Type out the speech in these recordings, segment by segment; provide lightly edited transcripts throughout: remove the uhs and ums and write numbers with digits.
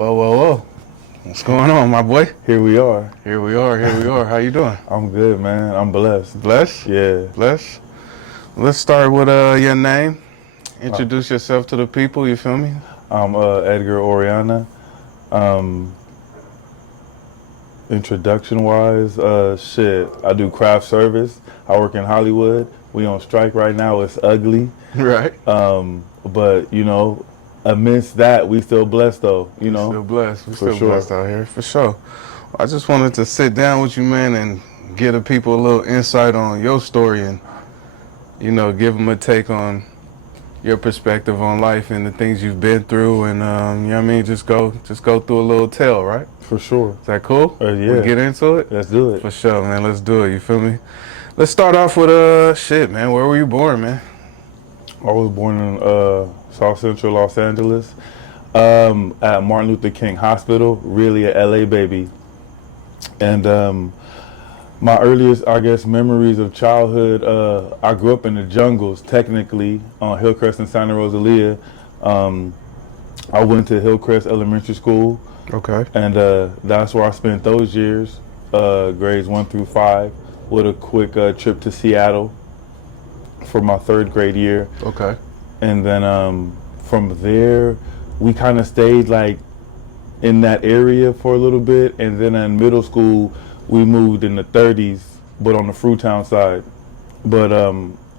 Whoa, whoa, whoa. What's going on, my boy? Here we are. Here we are, here we are. How you doing? I'm good, man. I'm blessed. Blessed? Yeah. Blessed? Let's start with your name. Introduce yourself to the people, you feel me? I'm Edgar Orellana. Um, Introduction-wise, I do craft service. I work in Hollywood. We on strike right now. It's ugly. Right. But, amidst that, we still blessed, though, Still blessed. We For still sure. blessed out here, for sure. I just wanted to sit down with you, man, and give the people a little insight on your story and, give them a take on your perspective on life and the things you've been through, and you know what I mean, just go through a little tale, right? For sure. Is that cool? Yeah. We get into it? Let's do it. For sure, man. Let's do it. You feel me? Let's start off with shit, man. Where were you born, man? I was born in South Central Los Angeles, at Martin Luther King Hospital, really a LA baby. And my earliest, I guess, memories of childhood, I grew up in the jungles, technically, on Hillcrest and Santa Rosalia. I went to Hillcrest Elementary School, Okay. and that's where I spent those years, grades 1 through 5, with a quick trip to Seattle for my 3rd grade year. Okay. And then from there, we kind of stayed like in that area for a little bit. And then in middle school, we moved in the 30s, but on the Fruitown side. But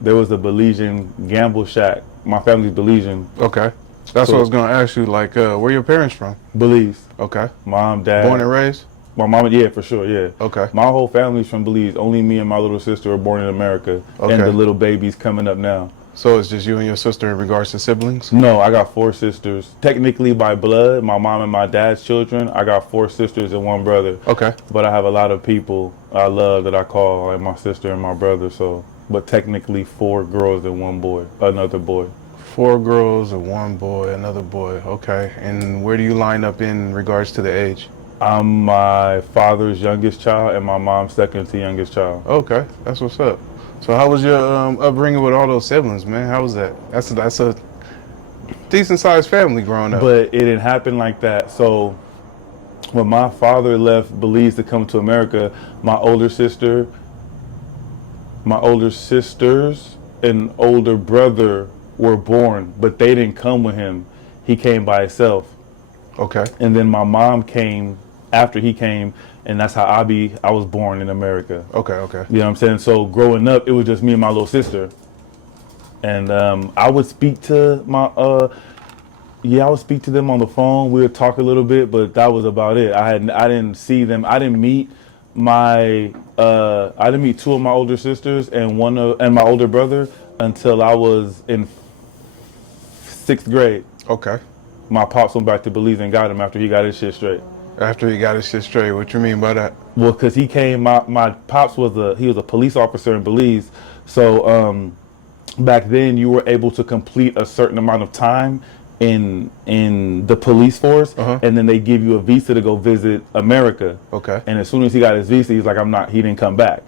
there was a Belizean gamble shack. My family's Belizean. Okay. That's what I was gonna ask you. Like, where your parents from? Belize. Okay. Mom, dad. Born and raised? My mama, yeah, for sure, yeah. Okay. My whole family's from Belize. Only me and my little sister were born in America. Okay. And the little baby's coming up now. So it's just you and your sister in regards to siblings? No, I got 4 sisters. Technically by blood, my mom and my dad's children, I got 4 sisters and 1 brother. Okay. But I have a lot of people I love that I call like my sister and my brother, so. But technically 4 girls and 1 boy, another boy. 4 girls and 1 boy, another boy. Okay. And where do you line up in regards to the age? I'm my father's youngest child and my mom's second to youngest child. Okay. That's what's up. So how was your upbringing with all those siblings, man? How was that? That's a decent sized family growing up. But it didn't happen like that. So when my father left Belize to come to America, my older sisters and older brother were born, but they didn't come with him. He came by himself. Okay. And then my mom came after he came, and that's how I was born in America. Okay, okay. You know what I'm saying? So growing up, it was just me and my little sister. And I would speak to I would speak to them on the phone. We would talk a little bit, but that was about it. I didn't see them. I didn't meet 2 of my older sisters and my older brother until I was in 6th grade. Okay. My pops went back to Belize and got him after he got his shit straight. After he got his shit straight, what you mean by that? Well, because he came, my pops was a police officer in Belize. So back then you were able to complete a certain amount of time in the police force, and then they give you a visa to go visit America. Okay. And as soon as he got his visa, he's like, he didn't come back.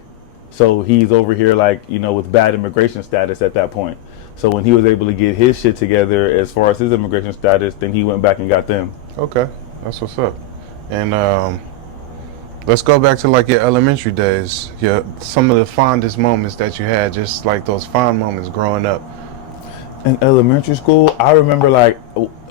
So he's over here like, with bad immigration status at that point. So when he was able to get his shit together as far as his immigration status, then he went back and got them. Okay. That's what's up. And let's go back to like your elementary days. Some of the fondest moments that you had, just like those fond moments growing up. In elementary school, I remember like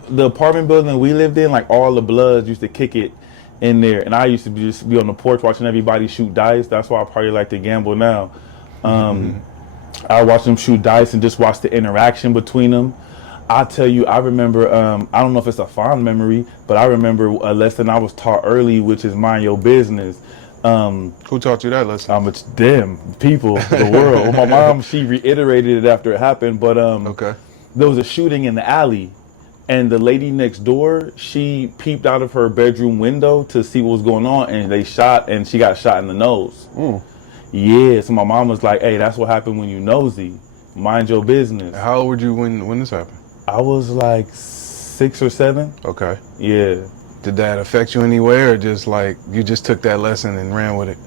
the apartment building we lived in, like all the Bloods used to kick it in there. And I used to just be on the porch watching everybody shoot dice. That's why I probably like to gamble now. I watch them shoot dice and just watch the interaction between them. I tell you, I remember, I don't know if it's a fond memory, but I remember a lesson I was taught early, which is mind your business. Who taught you that lesson? It's them, people, the world. Well, my mom, she reiterated it after it happened, but Okay. There was a shooting in the alley, and the lady next door, she peeped out of her bedroom window to see what was going on, and she got shot in the nose. Yeah, so my mom was like, hey, that's what happened when you nosy. Mind your business. How old were you when this happened? I was like 6 or 7. Okay. Yeah. Did that affect you in any way, or just like you just took that lesson and ran with it?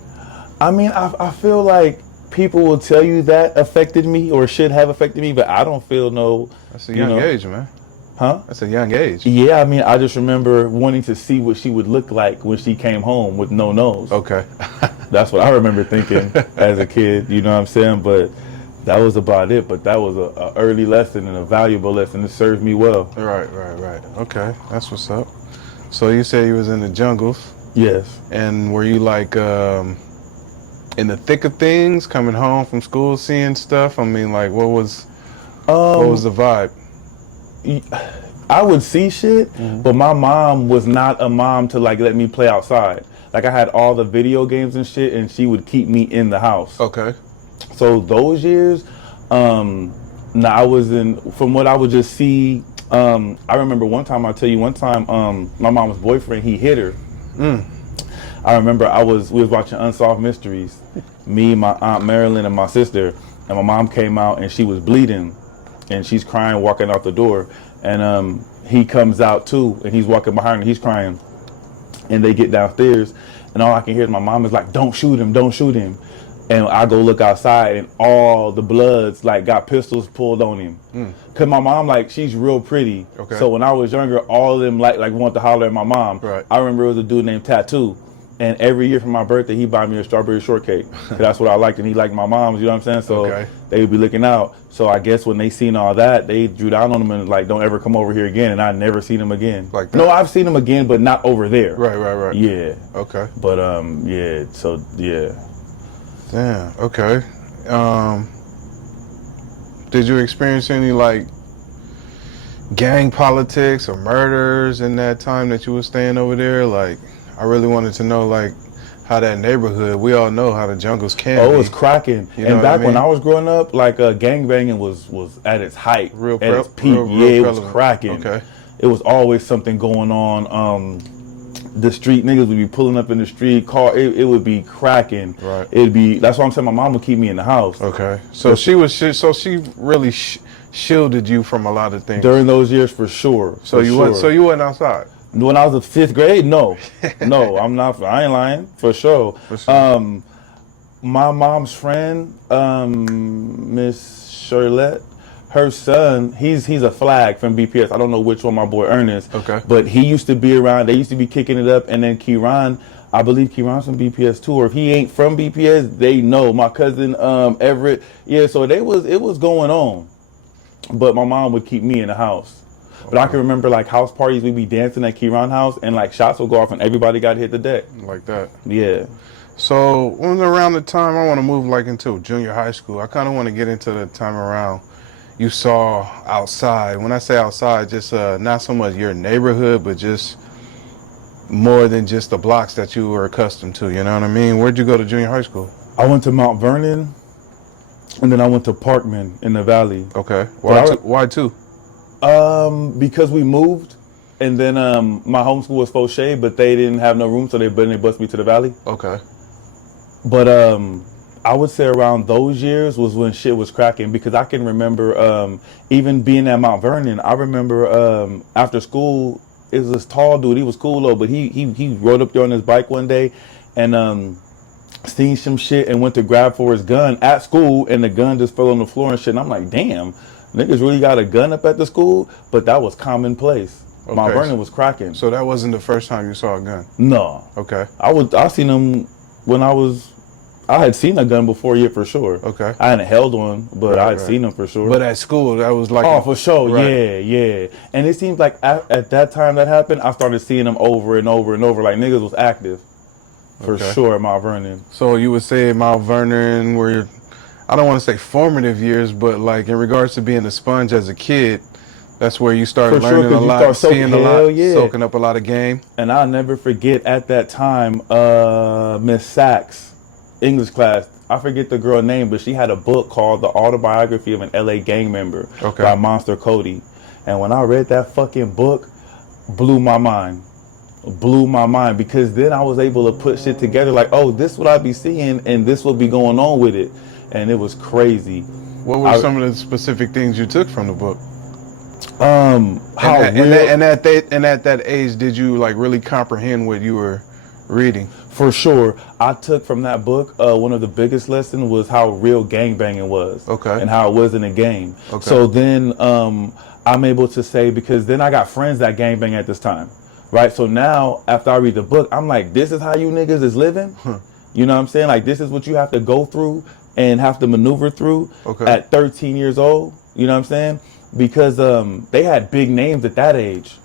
I mean, I feel like people will tell you that affected me or should have affected me, but I don't feel no. That's a young age, man. Huh? That's a young age. Yeah, I mean, I just remember wanting to see what she would look like when she came home with no nose. Okay. That's what I remember thinking as a kid, you know what I'm saying? But that was about it. But that was a early lesson and a valuable lesson. It served me well. Right. Okay, that's what's up. So you say you was in the jungles, Yes. and were you like in the thick of things, coming home from school, seeing stuff? I mean, like, what was the vibe? I would see shit, but my mom was not a mom to like let me play outside. Like I had all the video games and shit, and she would keep me in the house. Okay. So those years, I was in. From what I would just see, I remember one time. My mom's boyfriend, he hit her. I remember we was watching Unsolved Mysteries, me, my aunt Marilyn, and my sister, and my mom came out and she was bleeding, and she's crying, walking out the door. And he comes out too, and he's walking behind her, he's crying. And they get downstairs, and all I can hear is my mom is like, don't shoot him, don't shoot him. And I go look outside, and all the bloods like got pistols pulled on him. Cause my mom, like, she's real pretty. Okay. So when I was younger, all of them like wanted to holler at my mom. Right. I remember it was a dude named Tattoo. And every year for my birthday, he buy me a strawberry shortcake. Cause that's what I liked, and he liked my mom's, you know what I'm saying? So they would be looking out. So I guess when they seen all that, they drew down on him and like, don't ever come over here again. And I never seen him again. Like that? No, I've seen him again, but not over there. Right. Yeah. Okay. But yeah. So yeah. Damn. Okay. Did you experience any like gang politics or murders in that time that you were staying over there? Like, I really wanted to know like how that neighborhood. We all know how the jungles can. Oh, be. it was cracking. You know And back what I mean? when I was growing up, like gang banging was at its height, Real at its peak. real Yeah, it was prevalent. cracking. Okay. It was always something going on. The street niggas would be pulling up in the street. It would be cracking. Right. That's why I'm saying my mom would keep me in the house. Okay. So she really shielded you from a lot of things During those years, for sure. So you wasn't outside. When I was in 5th grade, no, I'm not. I ain't lying, for sure. For sure. My mom's friend, Miss Charlotte, her son, he's a flag from BPS. I don't know which one my boy Ernest. Okay. But he used to be around. They used to be kicking it up, and then Kieran, I believe Kieran's from BPS too, or if he ain't from BPS, they know. My cousin Everett, yeah. So it was going on, but my mom would keep me in the house. But I can remember like house parties, we'd be dancing at Kieran house, and like shots would go off, and everybody got hit the deck. Like that. Yeah. So when around the time I want to move like into junior high school, I kind of want to get into the time around you saw outside. When I say outside, just not so much your neighborhood, but just more than just the blocks that you were accustomed to. You know what I mean? Where'd you go to junior high school? I went to Mount Vernon, and then I went to Parkman in the Valley. Okay. But Why two? Because we moved, and then my home school was Fauché, but they didn't have no room, so they bused me to the Valley. Okay. But I would say around those years was when shit was cracking, because I can remember even being at Mount Vernon. I remember after school, it was this tall dude. He was cool though, but he rode up there on his bike one day and seen some shit and went to grab for his gun at school, and the gun just fell on the floor and shit. And I'm like, damn, niggas really got a gun up at the school? But that was commonplace. Okay. Mount Vernon was cracking. So that wasn't the first time you saw a gun? No. Okay. I seen them when I had seen a gun before, yeah, for sure. Okay. I hadn't held one, but I had seen them for sure. But at school, that was like... Oh, for sure. Right. Yeah. And it seems like at that time that happened, I started seeing them over and over and over. Like, niggas was active. For sure at Mount Vernon. So you would say Mount Vernon were your, I don't want to say formative years, but like in regards to being a sponge as a kid, that's where you started learning a lot, seeing a lot, soaking up a lot of game. And I'll never forget at that time, Miss Sachs, English class, I forget the girl name, but she had a book called The Autobiography of an LA Gang Member by Monster Cody. And when I read that fucking book, blew my mind, because then I was able to put shit together like, oh, this what I be seeing and this will be going on with it. And it was crazy. What were some of the specific things you took from the book? And at at that age, did you like really comprehend what you were Reading. For sure. I took from that book, one of the biggest lessons was how real gangbanging was. Okay. And how it wasn't a game. Okay. So then I'm able to say, because then I got friends that gangbang at this time. Right? So now, after I read the book, I'm like, this is how you niggas is living? You know what I'm saying? Like, this is what you have to go through and have to maneuver through at 13 years old. You know what I'm saying? Because they had big names at that age.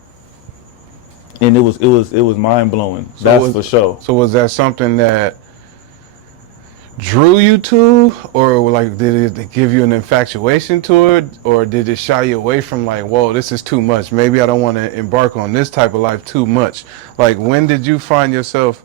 And it was mind blowing. That's for sure. So was that something that drew you to, or like did it give you an infatuation to it, or did it shy you away from like, whoa, this is too much? Maybe I don't want to embark on this type of life too much. Like, when did you find yourself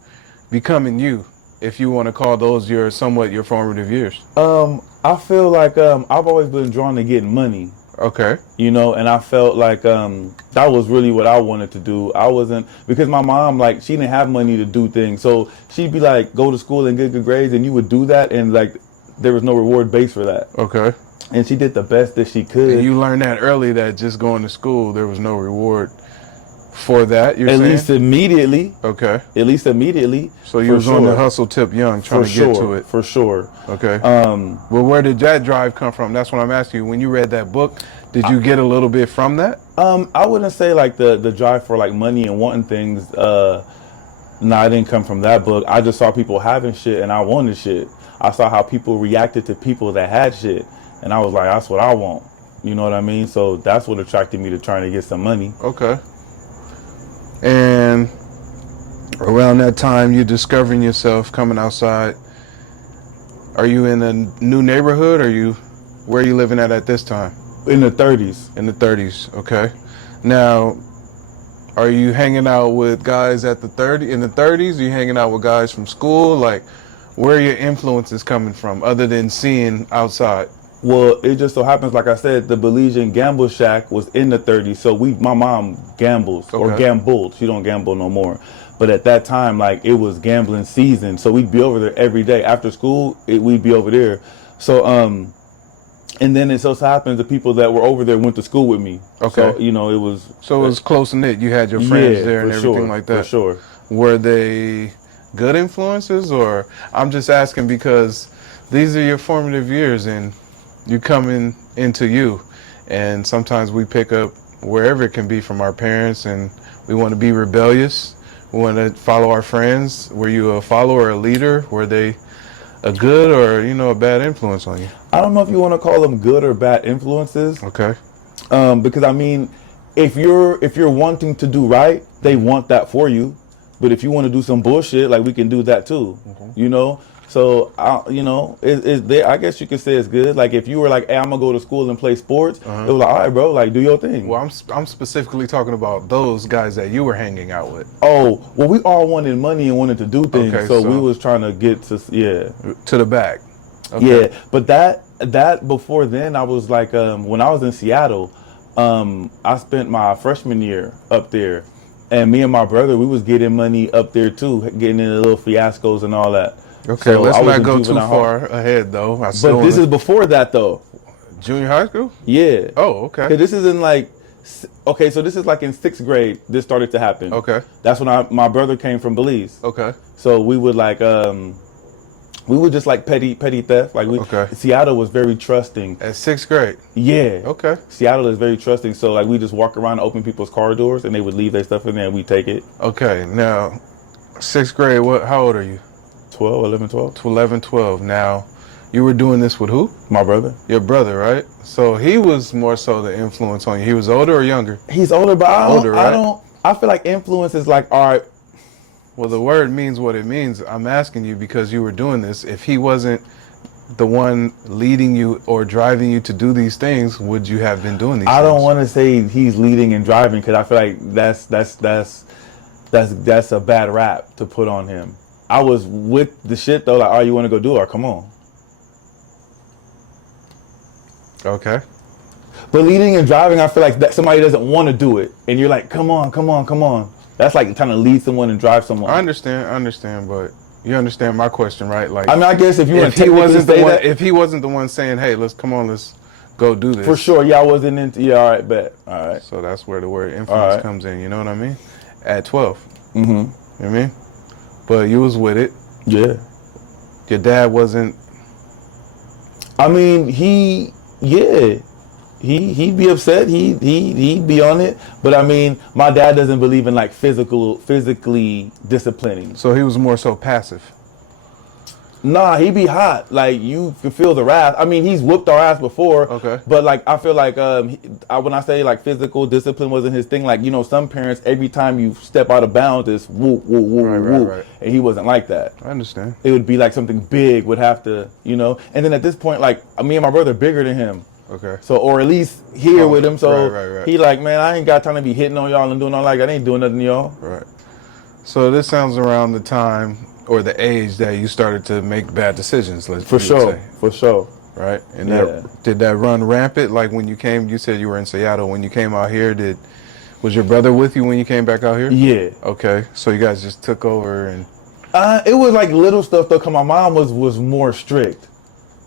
becoming you, if you want to call those your formative years? I feel like I've always been drawn to getting money. Okay. You know, and I felt like that was really what I wanted to do. I wasn't, because my mom, like, she didn't have money to do things. So she'd be like, go to school and get good grades, and you would do that, and like there was no reward base for that. Okay. And she did the best that she could. And you learned that early, that just going to school, there was no reward for that, you're saying? At least immediately. Okay. At least immediately. So you was on the hustle tip young, trying to get to it. For sure. Okay. Well, where did that drive come from? That's what I'm asking you. When you read that book, did you get a little bit from that? I wouldn't say like the drive for like money and wanting things. No, I didn't come from that book. I just saw people having shit and I wanted shit. I saw how people reacted to people that had shit, and I was like, that's what I want. You know what I mean? So that's what attracted me to trying to get some money. Okay. And around that time, you're discovering yourself coming outside. Are you in a new neighborhood, or where are you living at this time? In the 30s. In the 30s, okay. Now, are you hanging out with guys in the 30s? Are you hanging out with guys from school? Like, where are your influences coming from, other than seeing outside? Well, it just so happens, like I said, the Belizean Gamble Shack was in the 30s. So my mom gambles, or gambled. She don't gamble no more. But at that time, like, it was gambling season. So we'd be over there every day. After school, we'd be over there. So, and then it so happens the people that were over there went to school with me. Okay. So, you know, it was... So it was close-knit. You had your friends there and everything like that. For sure. Were they good influences, or... I'm just asking because these are your formative years and you coming into you. And sometimes we pick up wherever it can be from our parents, and we want to be rebellious. We want to follow our friends. Were you a follower, a leader? Were they a good or, a bad influence on you? I don't know if you want to call them good or bad influences. Okay. Because I mean, if you're wanting to do right, they want that for you. But if you want to do some bullshit, like, we can do that too. You know. So I guess you could say it's good. Like, if you were like, hey, I'm gonna go to school and play sports, it was like, all right, bro, like, do your thing. Well, I'm specifically talking about those guys that you were hanging out with. Oh, well, we all wanted money and wanted to do things, okay, so we was trying to get to to the bag. Okay. Yeah, but that before then, I was like, when I was in Seattle, I spent my freshman year up there, and me and my brother, we was getting money up there too, getting into little fiascos and all that. Okay, so let's not go too far ahead though. But this is before that though. Junior high school? Yeah. Oh, okay. This is in like, so this is like in 6th grade. This started to happen. Okay. That's when my brother came from Belize. Okay. So we would like, we would just like petty theft. Like Seattle was very trusting. At 6th grade? Yeah. Okay. Seattle is very trusting. So like we just walk around and open people's car doors, and they would leave their stuff in there and we take it. Okay. Now, 6th grade, how old are you? 11, 12. 11, 12. Now, you were doing this with who? My brother. Your brother, right? So he was more so the influence on you. He was older or younger? He's older, but I feel like influence is like, all right. Well, the word means what it means. I'm asking you because you were doing this. If he wasn't the one leading you or driving you to do these things, would you have been doing these things? I don't want to say he's leading and driving, because I feel like that's a bad rap to put on him. I was with the shit though, like, oh, you want to go do it? Come on. Okay. But leading and driving, I feel like that somebody doesn't want to do it, and you're like, come on, come on, come on. That's like trying to lead someone and drive someone. I understand, but you understand my question, right? Like, I mean, I guess if he wasn't the one saying, hey, let's go do this. For sure, yeah, I wasn't into. Yeah, all right, bet. All right. So that's where the word influence comes in. You know what I mean? At 12. Mm-hmm. You know what I mean? But you was with it. Yeah. Your dad wasn't. I mean, he'd be upset. He'd be on it. But I mean, my dad doesn't believe in like physically disciplining. So he was more so passive. Nah, he be hot. Like you can feel the wrath. I mean, he's whooped our ass before. Okay. But like, I feel like when I say like physical discipline wasn't his thing, like some parents every time you step out of bounds is whoop whoop whoop whoop, Right. and he wasn't like that. I understand. It would be like something big would have to, And then at this point, like me and my brother bigger than him. Okay. So or at least here with him. So right. he like, man, I ain't got time to be hitting on y'all and doing all like I ain't doing nothing to y'all. Right. So this sounds around the time or the age that you started to make bad decisions. For sure. Right. And Yeah. did that run rampant? Like when you came, you said you were in Seattle. When you came out here, was your brother with you when you came back out here? Yeah. Okay. So you guys just took over and. It was like little stuff though. Cause my mom was more strict.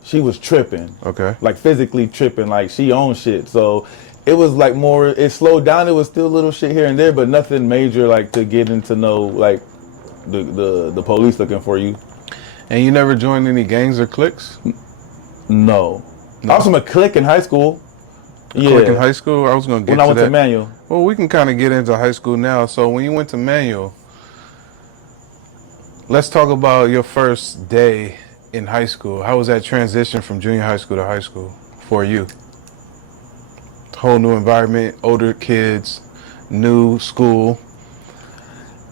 She was tripping. Okay. Like physically tripping. Like she owned shit. So it was like more. It slowed down. It was still little shit here and there, but nothing major like to get into like the police looking for you. And you never joined any gangs or cliques? No. I was from a clique in high school. Yeah. Clique in high school? I was going to get when to I went that. to Manual. Well, we can kind of get into high school now. So when you went to Manual, let's talk about your first day in high school. How was that transition from junior high school to high school for you? Whole new environment, older kids, new school.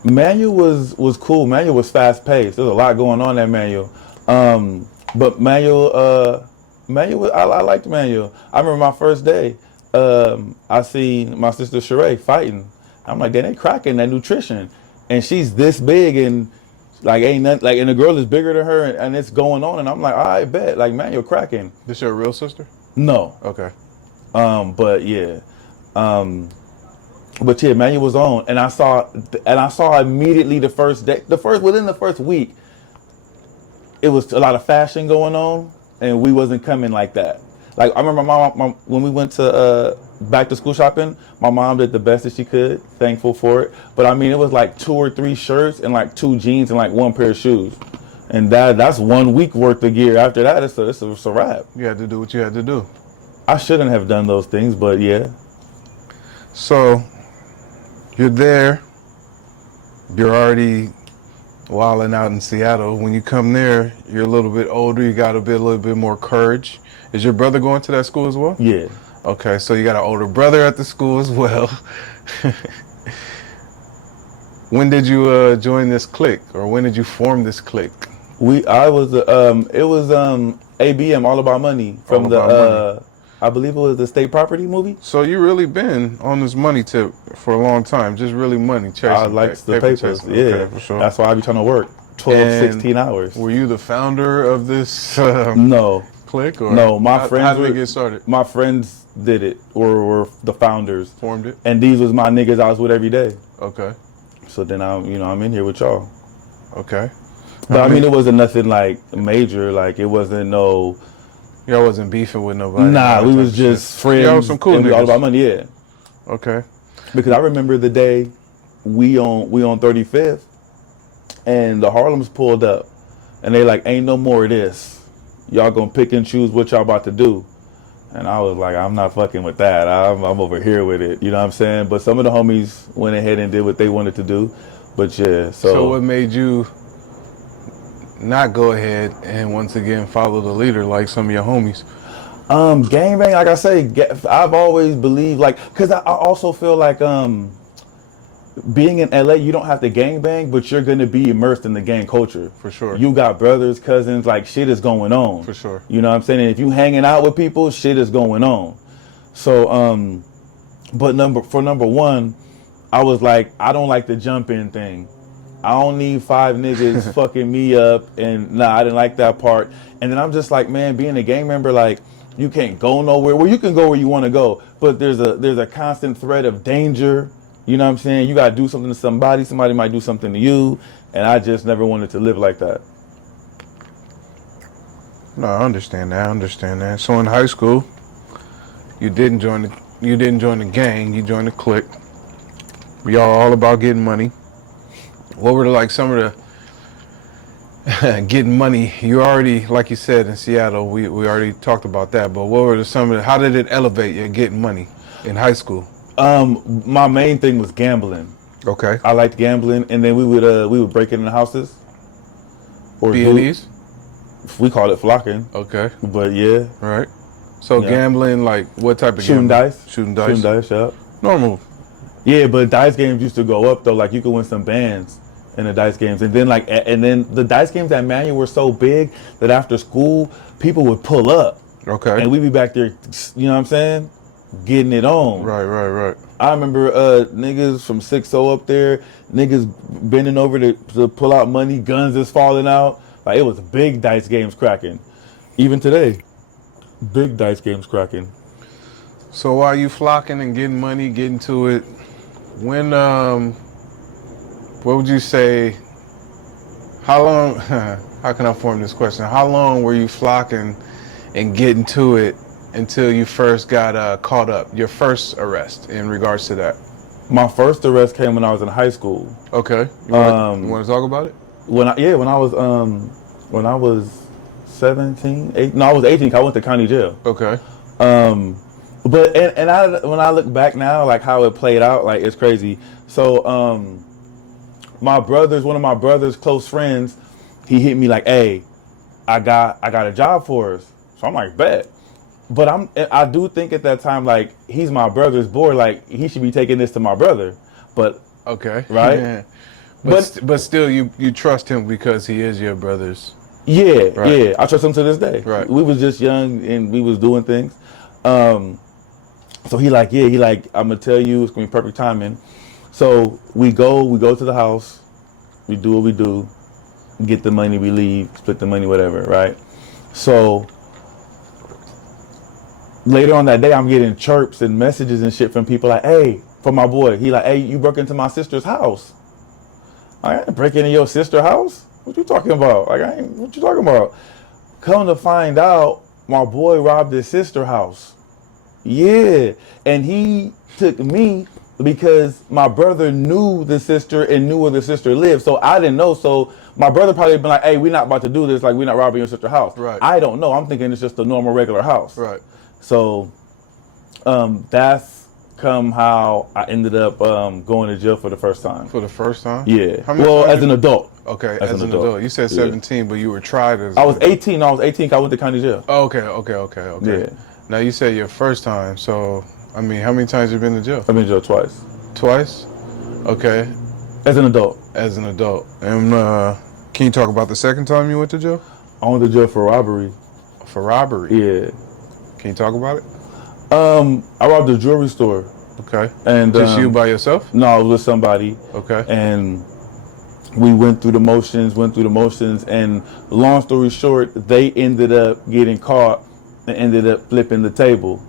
Manual was cool. Manual was fast paced. There's a lot going on at Manual. But Manual, I liked Manual. I remember my first day. I seen my sister Sheree fighting. I'm like, they cracking that nutrition, and she's this big and like ain't nothing like, and the girl is bigger than her, and it's going on, and I'm like, I bet, like Manual cracking. This your real sister? No. Okay. But yeah. But yeah, Manual was on, and I saw immediately within the first week, it was a lot of fashion going on, and we wasn't coming like that. Like I remember my mom when we went to back to school shopping, my mom did the best that she could. Thankful for it. But I mean, it was like 2 or 3 shirts and like 2 jeans and like 1 pair of shoes, and that's 1 week worth of gear. After that, it's a wrap. You had to do what you had to do. I shouldn't have done those things, but yeah. So you're there. You're already wilding out in Seattle. When you come there, you're a little bit older. You got a little bit more courage. Is your brother going to that school as well? Yeah. Okay, so you got an older brother at the school as well. When did you join this clique, or when did you form this clique? It was ABM, All About Money, from Money. I believe it was the State Property movie. So you really been on this money tip for a long time, just really money chasing. I like the papers, chasing. yeah. Okay, for sure. That's why I be trying to work 12, And 16 hours. Were you the founder of this No. clique? Or No, how did it get started? My friends did it, or were the founders. Formed it? And these was my niggas I was with every day. Okay. So then I'm in here with y'all. Okay. But I mean, it wasn't nothing like major. Like it wasn't no. Y'all wasn't beefing with nobody. Nah, we was just friends. Y'all was some cool and we niggas. All About Money, yeah. Okay. Because I remember the day we on 35th, and the Harlems pulled up, and they like, ain't no more of this. Y'all gonna pick and choose what y'all about to do. And I was like, I'm not fucking with that. I'm over here with it. You know what I'm saying? But some of the homies went ahead and did what they wanted to do. But yeah, So what made you not go ahead and once again follow the leader like some of your homies? Gangbang, like I say, I've always believed, like, because I also feel like being in LA, you don't have to gangbang, but you're going to be immersed in the gang culture. For sure. You got brothers, cousins, like shit is going on. For sure. You know what I'm saying? And if you hanging out with people, shit is going on. So, but number one, I was like, I don't like the jump in thing. I don't need 5 niggas fucking me up, and I didn't like that part. And then I'm just like, man, being a gang member, like, you can't go nowhere. Well, you can go where you want to go, but there's a constant threat of danger. You know what I'm saying? You got to do something to somebody. Somebody might do something to you, and I just never wanted to live like that. No, I understand that. So in high school, you didn't join the gang. You joined the clique. We all about getting money. What were like some of the getting money. You already, like you said, in Seattle, we already talked about that. But what were some of the, how did it elevate you getting money in high school? My main thing was gambling. Okay. I liked gambling, and then we would break into houses or B&Es? we called it flocking. Okay. But yeah, Right. So yeah. gambling, like what type of Shooting gambling? dice. Shooting dice. Shooting dice, yeah. Normal. Yeah, but dice games used to go up though. Like you could win some bands in the dice games, and then the dice games at Manual were so big that after school people would pull up, Okay. and we'd be back there. You know what I'm saying? Getting it on. Right. I remember niggas from 6-0 up there, niggas bending over to pull out money, guns is falling out. Like it was big dice games cracking. Even today, big dice games cracking. So while you flocking and getting money, getting to it, when what would you say? How long? How can I form this question? How long were you flocking and getting to it until you first got caught up? Your first arrest in regards to that? My first arrest came when I was in high school. Okay. You want to talk about it? When I was 17, 18, no, I was 18. 'Cause I went to county jail. Okay. But when I look back now, like how it played out, like it's crazy. So one of my brother's close friends, he hit me like, "Hey, I got a job for us." So I'm like, "Bet." But I do think at that time, like, he's my brother's boy, like he should be taking this to my brother. But Okay. right? Yeah. But But still, you trust him because he is your brother's. yeah, Right. yeah, I trust him to this day. Right. We was just young and we was doing things. So he like, I'm gonna tell you, it's gonna be perfect timing. So we go to the house, we do what we do, get the money, we leave, split the money, whatever, right? So later on that day, I'm getting chirps and messages and shit from people like, "Hey," from my boy. He like, "Hey, you broke into my sister's house." I ain't break into your sister's house. What you talking about? What you talking about? Come to find out, my boy robbed his sister's house. Yeah, and he took me because my brother knew the sister and knew where the sister lived. So I didn't know. So my brother probably been like, "Hey, we're not about to do this. Like, we're not robbing your sister's house." Right. I don't know. I'm thinking it's just a normal, regular house. Right. So that's come how I ended up going to jail for the first time. For the first time? Yeah. How many Well, times as an adult. Okay, as an adult. You said 17, but you were tried as. I was 18. I was 18. 'Cause I went to county jail. Oh, okay. Yeah. Now you said your first time, so I mean, how many times you been to jail? I've been to jail twice. Twice. Okay, As an adult. as an adult. And can you talk about the second time you went to jail? I went to jail for robbery. For robbery. Yeah. Can you talk about it? I robbed a jewelry store. Okay. And Just you by yourself? No, I was with somebody. Okay. And we went through the motions, and long story short, they ended up getting caught and ended up flipping the table.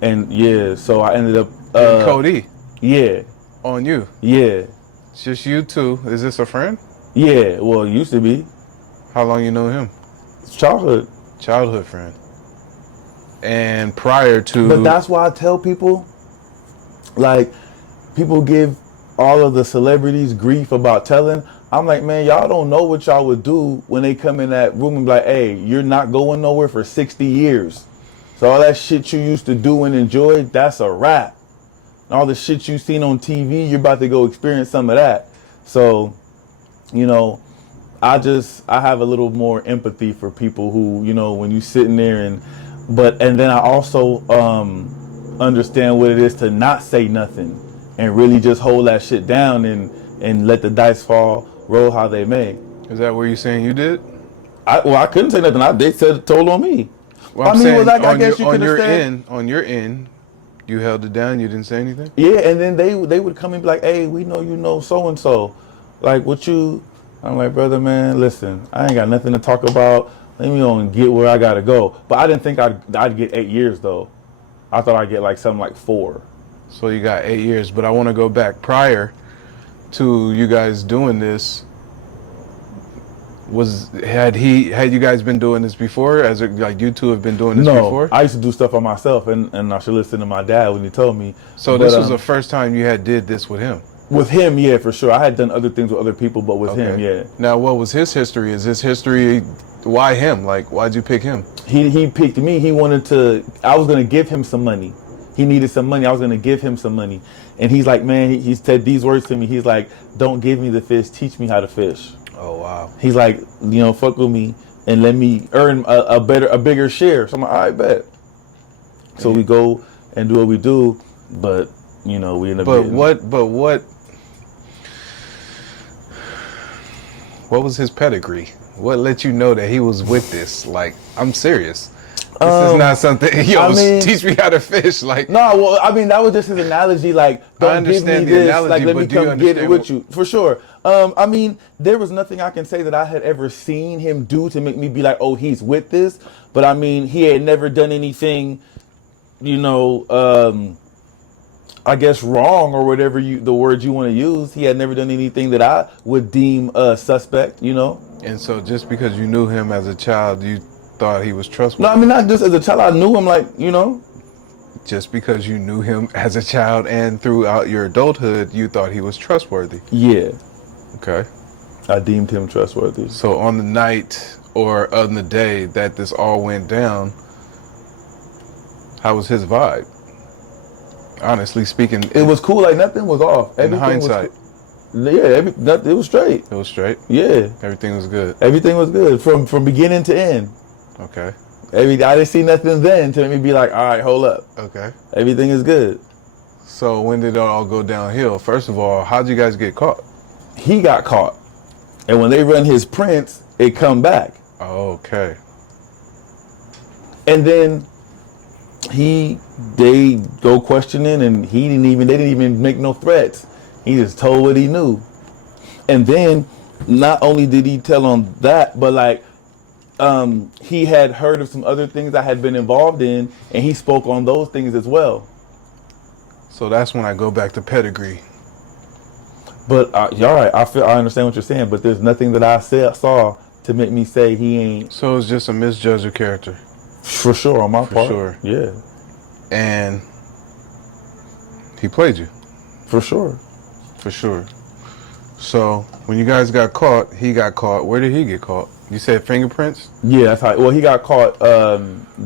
And yeah, so I ended up Cody. Yeah. On you. Yeah. It's just you two. Is this a friend? Yeah. Well, it used to be. How long you know him? It's childhood. Childhood friend. And prior to. But that's why I tell people, like, people give all of the celebrities grief about telling. I'm like, man, y'all don't know what y'all would do when they come in that room and be like, "Hey, you're not going nowhere for 60 years. So all that shit you used to do and enjoy, that's a wrap. And all the shit you seen on TV, you're about to go experience some of that." So, you know, I have a little more empathy for people who, you know, when you sitting there and then I also understand what it is to not say nothing and really just hold that shit down and let the dice fall, roll how they may. Is that what you're saying you did? I couldn't say nothing. They told on me. Well, I'm saying I guess you could have said. On your end, you held it down. You didn't say anything. Yeah, and then they would come and be like, "Hey, we know you know so and so, like what you." I'm like, "Brother, man, listen, I ain't got nothing to talk about. Let me go and get where I gotta go." But I didn't think I'd get 8 years though. I thought I'd get like something like 4. So you got 8 years, but I want to go back prior to you guys doing this. Had you guys been doing this before? Like you two have been doing this before? I used to do stuff on myself, and I should listen to my dad when he told me. So this was the first time you had did this with him? With him, yeah, for sure. I had done other things with other people, but with him, yeah. Now, what was his history? Is his history, why him? Like, why'd you pick him? He picked me. He wanted to. I was gonna give him some money. He needed some money. I was gonna give him some money, and he's like, man, he said these words to me. He's like, don't give me the fish. Teach me how to fish. Oh wow. He's like, fuck with me and let me earn a bigger share. So I'm like, all right, bet. So we go and do what we do, but we end up. What was his pedigree? What let you know that he was with this? Like, I'm serious. This is not something. Teach me how to fish. Like, no, well, I mean, that was just his analogy. Like, don't give me this. Analogy, like, let me come get it with you for sure. I mean, there was nothing I can say that I had ever seen him do to make me be like, oh, he's with this. But I mean, he had never done anything, I guess wrong or whatever the word you want to use. He had never done anything that I would deem suspect, And so just because you knew him as a child, you thought he was trustworthy? No, I mean, not just as a child. I knew him like, Just because you knew him as a child and throughout your adulthood, you thought he was trustworthy? Yeah. Okay. I deemed him trustworthy. So on the night or on the day that this all went down, how was his vibe? Honestly speaking, it was cool. Like, nothing was off. In hindsight, it was straight. It was straight. Yeah, everything was good. Everything was good from beginning to end. Okay. I didn't see nothing then to make me be like, all right, hold up. Okay. Everything is good. So when did it all go downhill? First of all, how'd you guys get caught? He got caught, and when they run his prints, it come back. Okay. And then they go questioning, and they didn't even make no threats. He just told what he knew. And then not only did he tell on that, but like he had heard of some other things I had been involved in, and he spoke on those things as well. So that's when I go back to pedigree. But all right, I understand what you're saying, but there's nothing that I saw to make me say he ain't. So it's just a misjudge of character. For sure, on my part. For sure. Yeah. And he played you. For sure. For sure. So when you guys got caught, he got caught. Where did he get caught? You said fingerprints? Yeah, that's how. Well, he got caught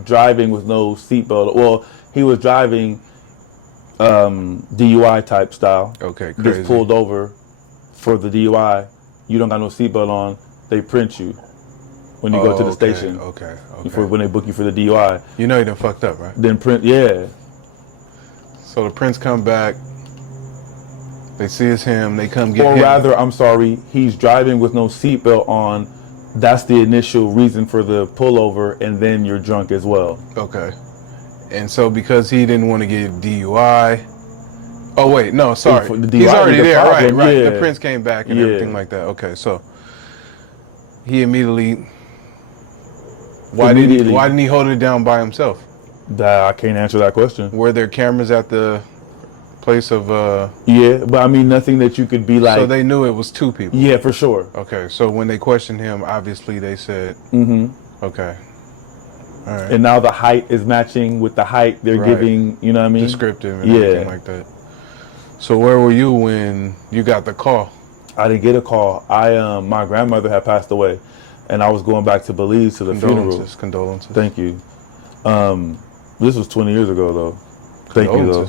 driving with no seatbelt. Well, he was driving DUI type style. Okay, crazy. Just pulled over for the DUI. You don't got no seatbelt on. They print you when you go to the station. Okay. When they book you for the DUI. You know you done fucked up, right? Then print, yeah. So the prints come back. They see it's him. They come get him. Or rather, I'm sorry, he's driving with no seatbelt on. That's the initial reason for the pullover, and then you're drunk as well. Okay. And so because he didn't want to get DUI. Oh wait, no, sorry. He's already there, right? Yeah. The prints came back and everything like that. Okay, so he immediately. Why didn't he hold it down by himself? I can't answer that question. Were there cameras at the place of? Yeah, but I mean nothing that you could be like. So they knew it was two people. Yeah, for sure. Okay, so when they questioned him, obviously they said. Okay. All right. And now the height is matching with the height they're giving. You know what I mean? Descriptive and everything like that. So where were you when you got the call? I didn't get a call. My grandmother had passed away, and I was going back to Belize to the funeral. Condolences. Thank you. This was 20 years ago, though. Thank you, though.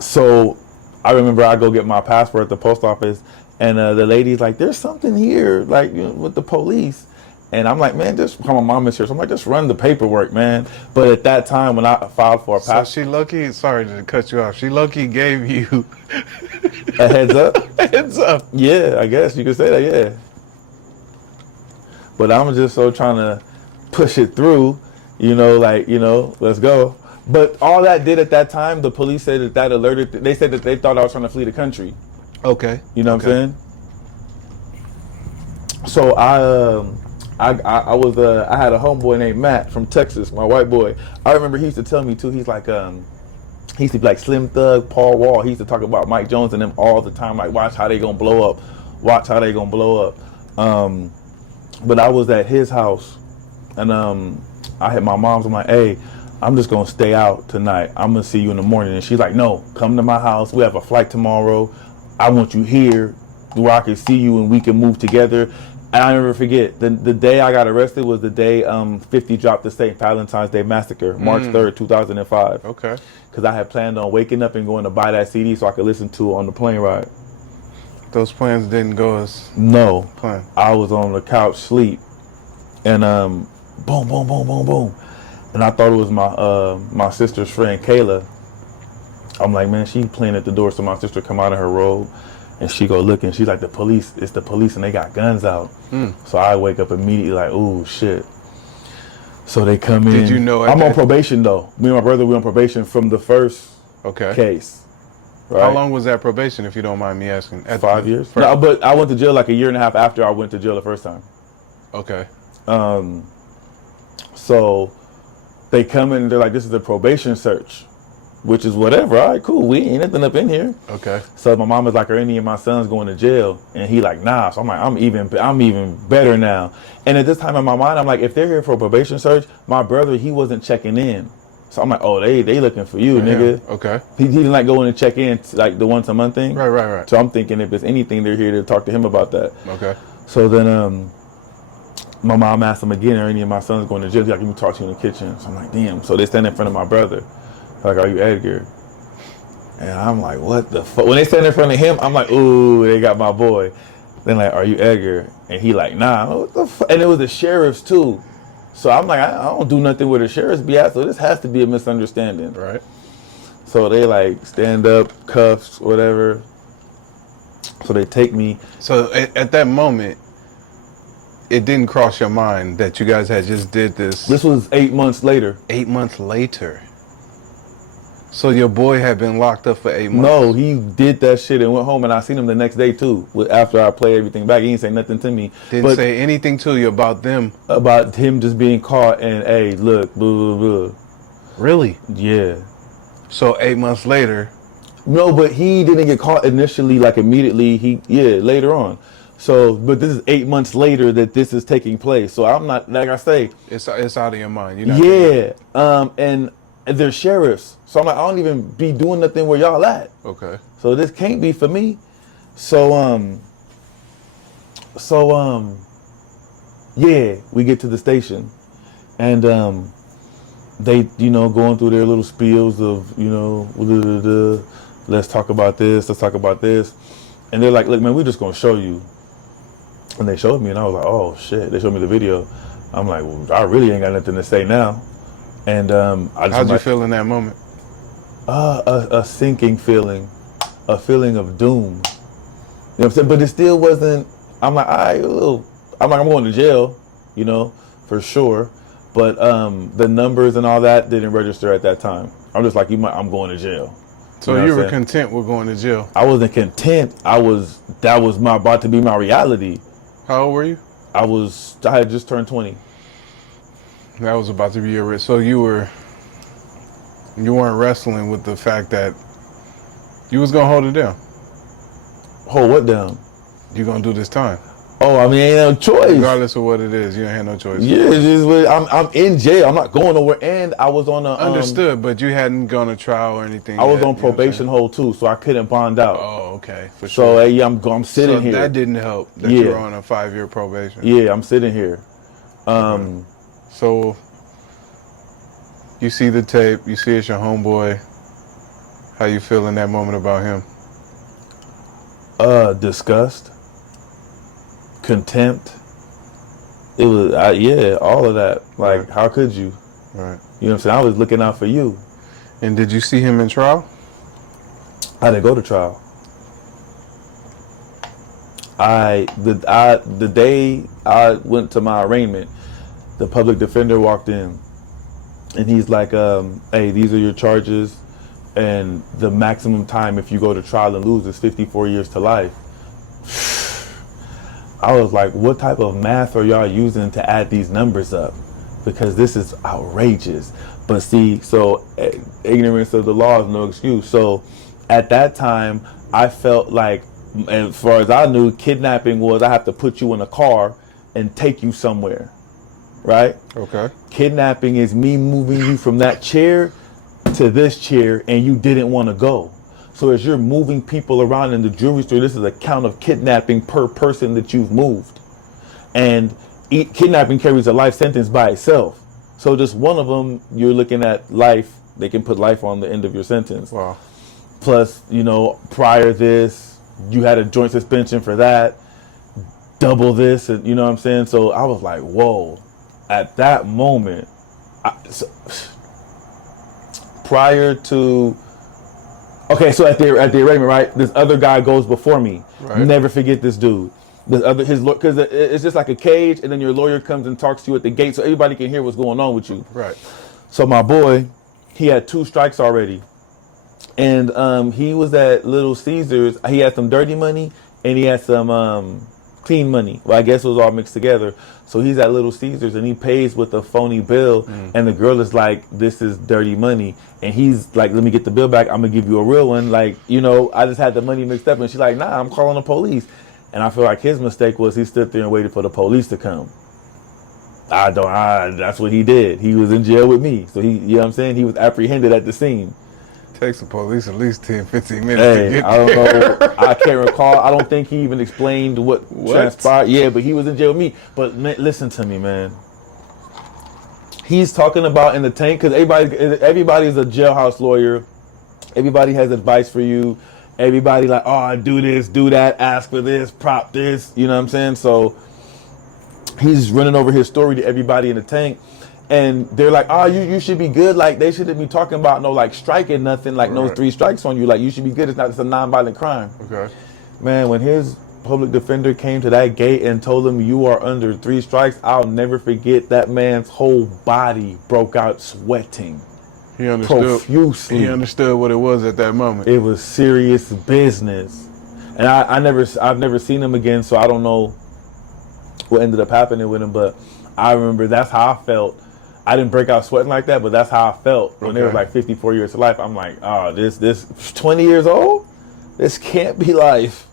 So I remember I go get my passport at the post office, and the lady's like, "There's something here, like with the police." And I'm like, man, just my mom is here. So I'm like, just run the paperwork, man. But at that time, when I filed for a passport, so she lucky. Sorry to cut you off. She lucky gave you a heads up. A heads up. Yeah, I guess you could say that. Yeah. But I'm just so trying to push it through, let's go. But all that did at that time, the police said that alerted. They said that they thought I was trying to flee the country. Okay. You know what I'm saying? So I had a homeboy named Matt from Texas, my white boy. I remember he used to tell me too. He's like, he used to be like Slim Thug, Paul Wall. He used to talk about Mike Jones and them all the time. Like, watch how they gonna blow up. Watch how they gonna blow up. But I was at his house, and I had my mom's. I'm like, hey, I'm just gonna stay out tonight. I'm gonna see you in the morning. And she's like, no, come to my house. We have a flight tomorrow. I want you here where I can see you and we can move together. And I never forget, the day I got arrested was the day 50 dropped the St. Valentine's Day Massacre, March 3rd, 2005. Okay. Because I had planned on waking up and going to buy that CD so I could listen to it on the plane ride. Those plans didn't go as No. planned. I was on the couch sleep. And boom, boom, boom, boom, boom. And I thought it was my sister's friend, Kayla. I'm like, man, she playing at the door. So my sister come out of her robe. And she go look, and she's like, it's the police, and they got guns out. So I wake up immediately like, ooh, shit. So they come in. Did you know? I'm on probation, though. Me and my brother, we on probation from the first case. Right? How long was that probation, if you don't mind me asking? 5 years. No, but I went to jail like a year and a half after I went to jail the first time. Okay. So they come in and they're like, this is a probation search. Which is whatever. All right, cool. We ain't nothing up in here. Okay. So my mom was like, are any of my sons going to jail? And he like, nah. So I'm like, I'm even better now. And at this time in my mind, I'm like, if they're here for a probation search, my brother, he wasn't checking in. So I'm like, oh, they looking for you, nigga. Okay. He didn't like go in and check in like the once a month thing. Right. So I'm thinking if it's anything, they're here to talk to him about that. Okay. So then my mom asked him again, are any of my sons going to jail? He's like, let me talk to you in the kitchen. So I'm like, damn. So they stand in front of my brother. Like, are you Edgar? And I'm like, what the fuck? When they stand in front of him, I'm like, ooh, they got my boy. Then like, are you Edgar? And he like, nah, what the fuck? And it was the sheriffs too. So I'm like, I don't do nothing with the sheriffs be at, so this has to be a misunderstanding. Right. So they like stand up, cuffs, whatever. So they take me. So at that moment, it didn't cross your mind that you guys had just did this. This was 8 months later. 8 months later. So your boy had been locked up for 8 months? No, he did that shit and went home, and I seen him the next day too. After I played everything back, he didn't say nothing to me. Didn't say anything to you about them? About him just being caught and, hey, look, blah, blah, blah. Really? Yeah. So 8 months later? No, but he didn't get caught initially, like immediately. Later on. So, but this is 8 months later that this is taking place. So I'm not, like I say. It's out of your mind. You're not and they're sheriffs. So I'm like, I don't even be doing nothing where y'all at. Okay. So this can't be for me. So we get to the station, and they, going through their little spiels of, let's talk about this, and they're like, look, man, we're just gonna show you. And they showed me, and I was like, oh shit. They showed me the video. I'm like, well, I really ain't got nothing to say now. And how'd you feel in that moment? A sinking feeling, a feeling of doom. You know what I'm saying? But it still wasn't. I'm like, I'm going to jail, for sure. But the numbers and all that didn't register at that time. I'm just like, I'm going to jail. So you were content with going to jail? I wasn't content. That was about to be my reality. How old were you? I had just turned 20. That was about to be your risk. So you weren't wrestling with the fact that you was gonna hold it down. Hold what down? You gonna do this time. Oh, I mean, ain't no choice. Regardless of what it is, you ain't had no choice. Yeah, I'm in jail. I'm not going nowhere. And I was on a understood, but you hadn't gone to trial or anything. I was on probation hold too, so I couldn't bond out. Oh, okay, for sure. So hey, I'm sitting here. So that didn't help. That you were on a 5-year probation. Yeah, I'm sitting here. So you see the tape. You see it's your homeboy. How you feel in that moment about him? Disgust. Contempt. It was, all of that. Like, right. How could you? Right. You know what I'm saying? I was looking out for you. And did you see him in trial? I didn't go to trial. The day I went to my arraignment, the public defender walked in, and he's like, "Hey, these are your charges, and the maximum time if you go to trial and lose is 54 years to life." I was like, what type of math are y'all using to add these numbers up? Because this is outrageous. But see, so ignorance of the law is no excuse. So at that time, I felt like, as far as I knew, kidnapping was I have to put you in a car and take you somewhere. right? Okay. Kidnapping is me moving you from that chair to this chair and you didn't want to go. So as you're moving people around in the jewelry store, this is a count of kidnapping per person that you've moved. And kidnapping carries a life sentence by itself. So just one of them, you're looking at life. They can put life on the end of your sentence. Wow. Plus, prior this, you had a joint suspension for that. Double this, and you know what I'm saying? So I was like, whoa. At that moment, prior to... Okay, so at the arraignment, right? This other guy goes before me. Right. Never forget this dude. Because it's just like a cage, and then your lawyer comes and talks to you at the gate, so everybody can hear what's going on with you. Right. So my boy, he had 2 strikes already, and he was at Little Caesars. He had some dirty money, and he had some clean money. Well, I guess it was all mixed together. So he's at Little Caesars, and he pays with a phony bill, and the girl is like, "This is dirty money," and he's like, "Let me get the bill back. I'm gonna give you a real one." Like, I just had the money mixed up, and she's like, "Nah, I'm calling the police." And I feel like his mistake was he stood there and waited for the police to come. That's what he did. He was in jail with me. So you know what I'm saying? He was apprehended at the scene. Takes the police at least 10, 15 minutes Hey, to get I don't there. know. I can't recall. I don't think he even explained what transpired. Yeah, but he was in jail with me. But man, listen to me, man. He's talking about in the tank, because everybody's a jailhouse lawyer. Everybody has advice for you. Everybody like, oh, do this, do that, ask for this, prop this. You know what I'm saying? So he's running over his story to everybody in the tank. And they're like, oh, you should be good. Like, they shouldn't be talking about no, like, striking nothing, like, no 3 strikes on you. Like, you should be good. It's a non-violent crime. Okay. Man, when his public defender came to that gate and told him you are under 3 strikes, I'll never forget that man's whole body broke out sweating. He understood profusely. He understood what it was at that moment. It was serious business. And I've never seen him again, so I don't know what ended up happening with him, but I remember that's how I felt. I didn't break out sweating like that, but that's how I felt when they was like 54 years to life. I'm like, oh, this 20 years old? This can't be life.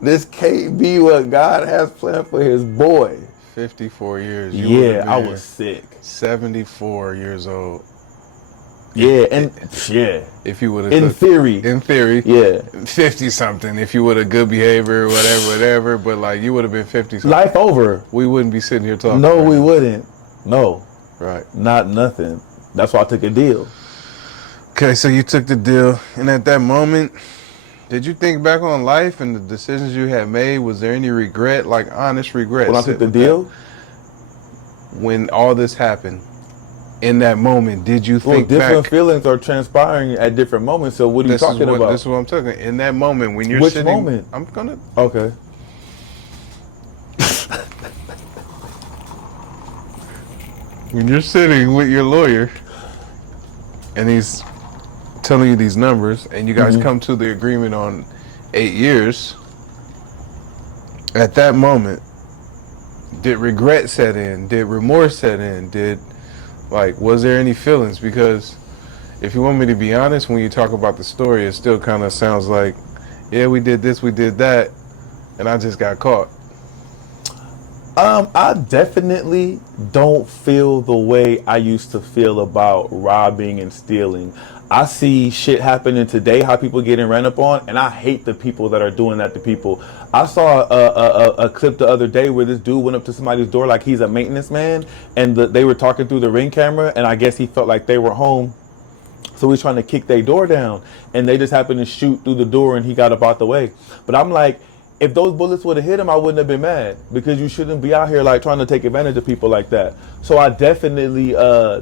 This can't be what God has planned for his boy. 54 years. Yeah, I was sick. 74 years old. Yeah, If you would have in theory, yeah, 50 something. If you would have good behavior, whatever. But like you would have been 50 something. Life over. We wouldn't be sitting here talking. No, right we now. wouldn't. No. Right. Not nothing. That's why I took a deal. Okay, so you took the deal, and at that moment, did you think back on life and the decisions you had made? Was there any regret, like honest regret? When I took the deal? When all this happened, in that moment, did you think different back? feelings are transpiring at different moments. So what are you talking about? This is what I'm talking. In that moment, when you're Which sitting, moment? I'm gonna. Okay. When you're sitting with your lawyer, and he's telling you these numbers, and you guys come to the agreement on 8 years. At that moment, did regret set in? Did remorse set in? Was there any feelings? Because if you want me to be honest, when you talk about the story, it still kind of sounds like, yeah, we did this, we did that, and I just got caught. I definitely don't feel the way I used to feel about robbing and stealing. I see shit happening today, how people getting ran up on, and I hate the people that are doing that to people. I saw a clip the other day where this dude went up to somebody's door like he's a maintenance man, and they were talking through the Ring camera, and I guess he felt like they were home, so he's trying to kick their door down, and they just happened to shoot through the door, and he got up out the way. But I'm like, if those bullets would have hit him, I wouldn't have been mad, because you shouldn't be out here like trying to take advantage of people like that. So I definitely,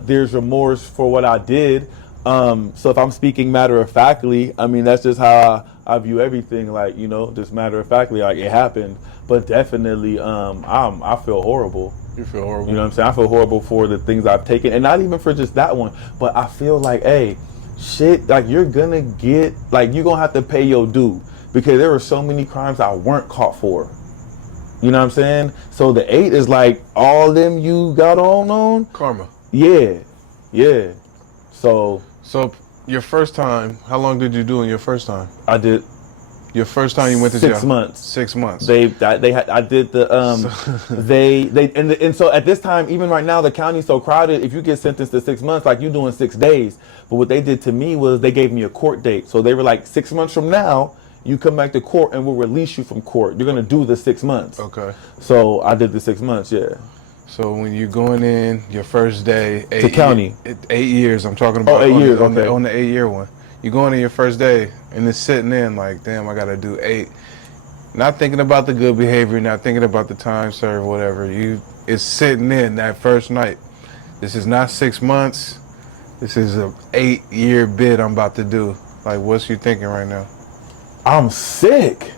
there's remorse for what I did. So if I'm speaking matter of factly, I mean, that's just how I view everything, like, just matter of factly, like it happened. But definitely, I feel horrible. You feel horrible? You know what I'm saying? I feel horrible for the things I've taken, and not even for just that one, but I feel like, hey, shit, like you're gonna have to pay your due. Because there were so many crimes I weren't caught for. You know what I'm saying? So the 8 is like all them you got on. Karma. Yeah. So your first time, how long did you do in your first time? I did Your first time you went to jail? 6 months. 6 months. I did the and so at this time, even right now, the county's so crowded. If you get sentenced to 6 months, like you doing 6 days. But what they did to me was they gave me a court date. So they were like, 6 months from now, you come back to court and we'll release you from court. You're gonna do the 6 months. Okay. So I did the 6 months. Yeah. So when you're going in your first day, To county. 8 years. I'm talking about. 8 years. On Okay. on the 8-year one. You're going in your first day and it's sitting in like, damn, I gotta do 8. Not thinking about the good behavior, not thinking about the time served, whatever. It's sitting in that first night. This is not 6 months. This is a 8-year bid I'm about to do. Like, what's you thinking right now? I'm sick.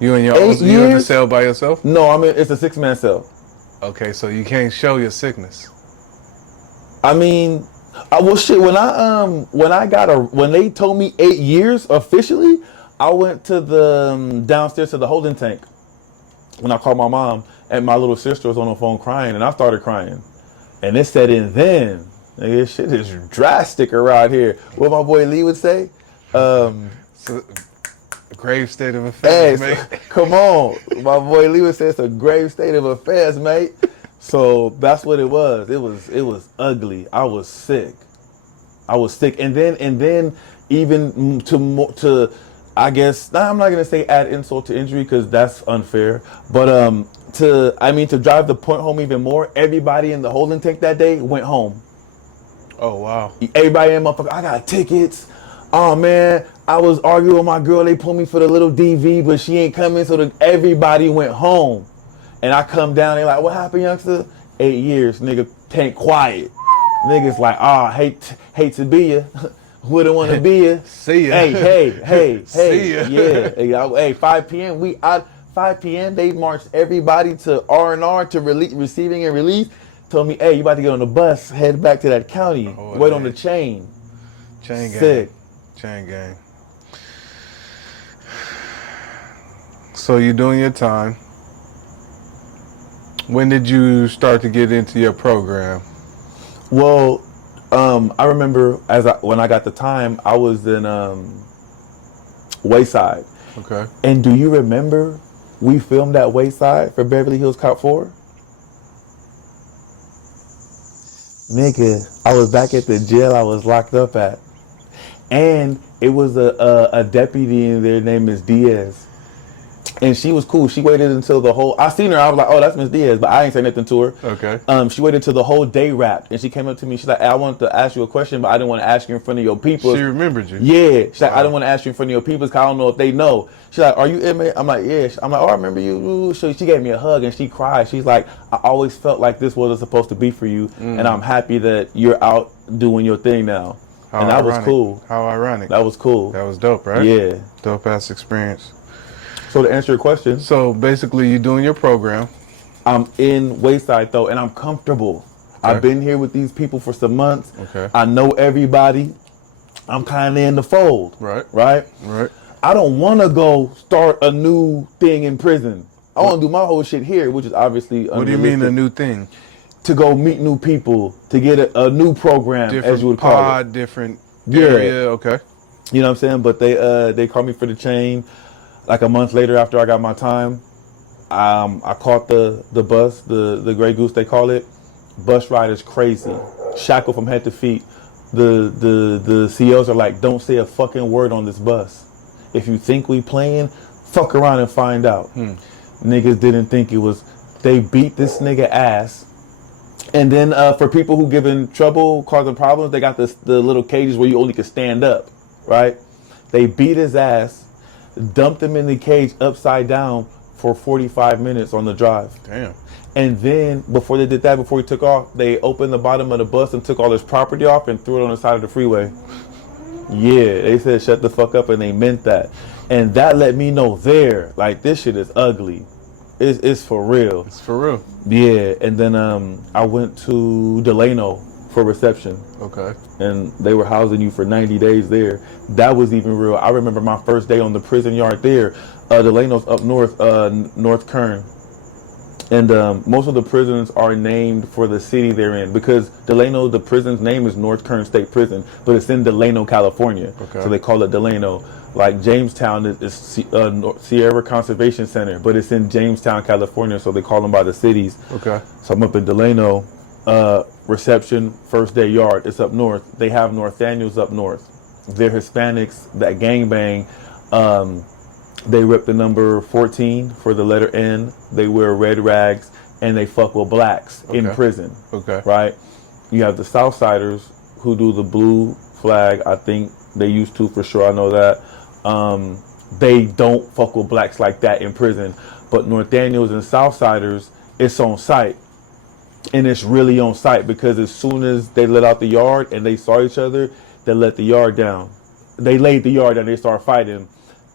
You in your 8 own, you in the years? cell by yourself? No, I mean it's a 6-man cell. Okay, so you can't show your sickness. I mean, well, shit. When they told me 8 years officially, I went to the downstairs to the holding tank. When I called my mom, and my little sister was on the phone crying, and I started crying, and it set in then. Nigga, this shit is drastic around here. What my boy Lee would say. It's a grave state of affairs, Hey, mate. come on. My boy Lee would say it's a grave state of affairs, mate. So that's what it was. It was ugly. I was sick. And then even to I guess I'm not gonna say add insult to injury because that's unfair. But to drive the point home even more, everybody in the holding tank that day went home. Oh, wow. Everybody in motherfucker, I got tickets. Oh man, I was arguing with my girl. They pulled me for the little DV, but she ain't coming. So everybody went home. And I come down, they like, what happened, youngster? 8 years, nigga, tank quiet. Niggas like, hate to be ya. Wouldn't want to be ya. See ya. Hey. See ya. Yeah. Hey, 5 p.m. We out. 5 p.m. They marched everybody to R&R to receiving and release. Told me, hey, you about to get on the bus, head back to that county. Oh, wait man. on the chain. Chain gang. Sick. Chain gang. So you're doing your time. When did you start to get into your program? Well, I remember when I got the time, I was in Wayside. Okay. And do you remember we filmed at Wayside for Beverly Hills Cop 4? Nigga, I was back at the jail I was locked up at. And it was a deputy in there named Miss Diaz. And she was cool. She waited until I seen her, I was like, oh, that's Miss Diaz, but I ain't say nothing to her. Okay. She waited till the whole day wrapped, and she came up to me, she's like, hey, I wanted to ask you a question, but I didn't want to ask you in front of your people. She remembered you? Yeah. She's like, Wow. I didn't want to ask you in front of your people because I don't know if they know. She's like, are you inmate? I'm like, yeah. I'm like, oh, I remember you. So she gave me a hug, and she cried. She's like, I always felt like this wasn't supposed to be for you, and I'm happy that you're out doing your thing now. How and that ironic. was cool. How ironic. That was cool. That was dope, right? Yeah. Dope ass experience. So to answer your question, So basically, you're doing your program. I'm in Wayside though, and I'm comfortable. Okay. I've been here with these people for some months. Okay. I know everybody. I'm kind of in the fold. Right. Right. I don't want to go start a new thing in prison. I want to do my whole shit here, which is obviously What do you mean a new thing? To go meet new people, to get a new program, Different as you would call pod, it. different Yeah. area. Okay. You know what I'm saying? But they called me for the chain. Like a month later, after I got my time, I caught the bus, the Grey Goose they call it. Bus ride is crazy, shackled from head to feet. The COs are like, don't say a fucking word on this bus. If you think we playing, fuck around and find out. Niggas didn't think it was. They beat this nigga ass. And then for people who giving trouble, causing problems, they got the little cages where you only can stand up, right? They beat his ass, dumped him in the cage upside down for 45 minutes on the drive. Damn. And then before they did that, before he took off, they opened the bottom of the bus and took all his property off and threw it on the side of the freeway. Yeah, they said shut the fuck up, and they meant that. And that let me know like this shit is ugly. It's for real. It's for real. Yeah, and then I went to Delano for reception. Okay. And they were housing you for 90 days there. That was even real. I remember my first day on the prison yard there. Delano's up north, North Kern. And most of the prisons are named for the city they're in, because Delano, the prison's name is North Kern State Prison, but it's in Delano, California. Okay. So they call it Delano. Like Jamestown is Sierra Conservation Center, but it's in Jamestown, California, so they call them by the cities. Okay. So I'm up in Delano. Reception, first day yard, it's up north. They have North Daniels up north. They're Hispanics that gangbang. They rip the number 14 for the letter N. They wear red rags and they fuck with blacks in prison. Okay. Right? You have the Southsiders who do the blue flag. I think they used to, for sure. I know that. They don't fuck with blacks like that in prison. But North Daniels and Southsiders, it's on site. And it's really on site, because as soon as they let out the yard and they saw each other, they let the yard down. They laid the yard down. They started fighting.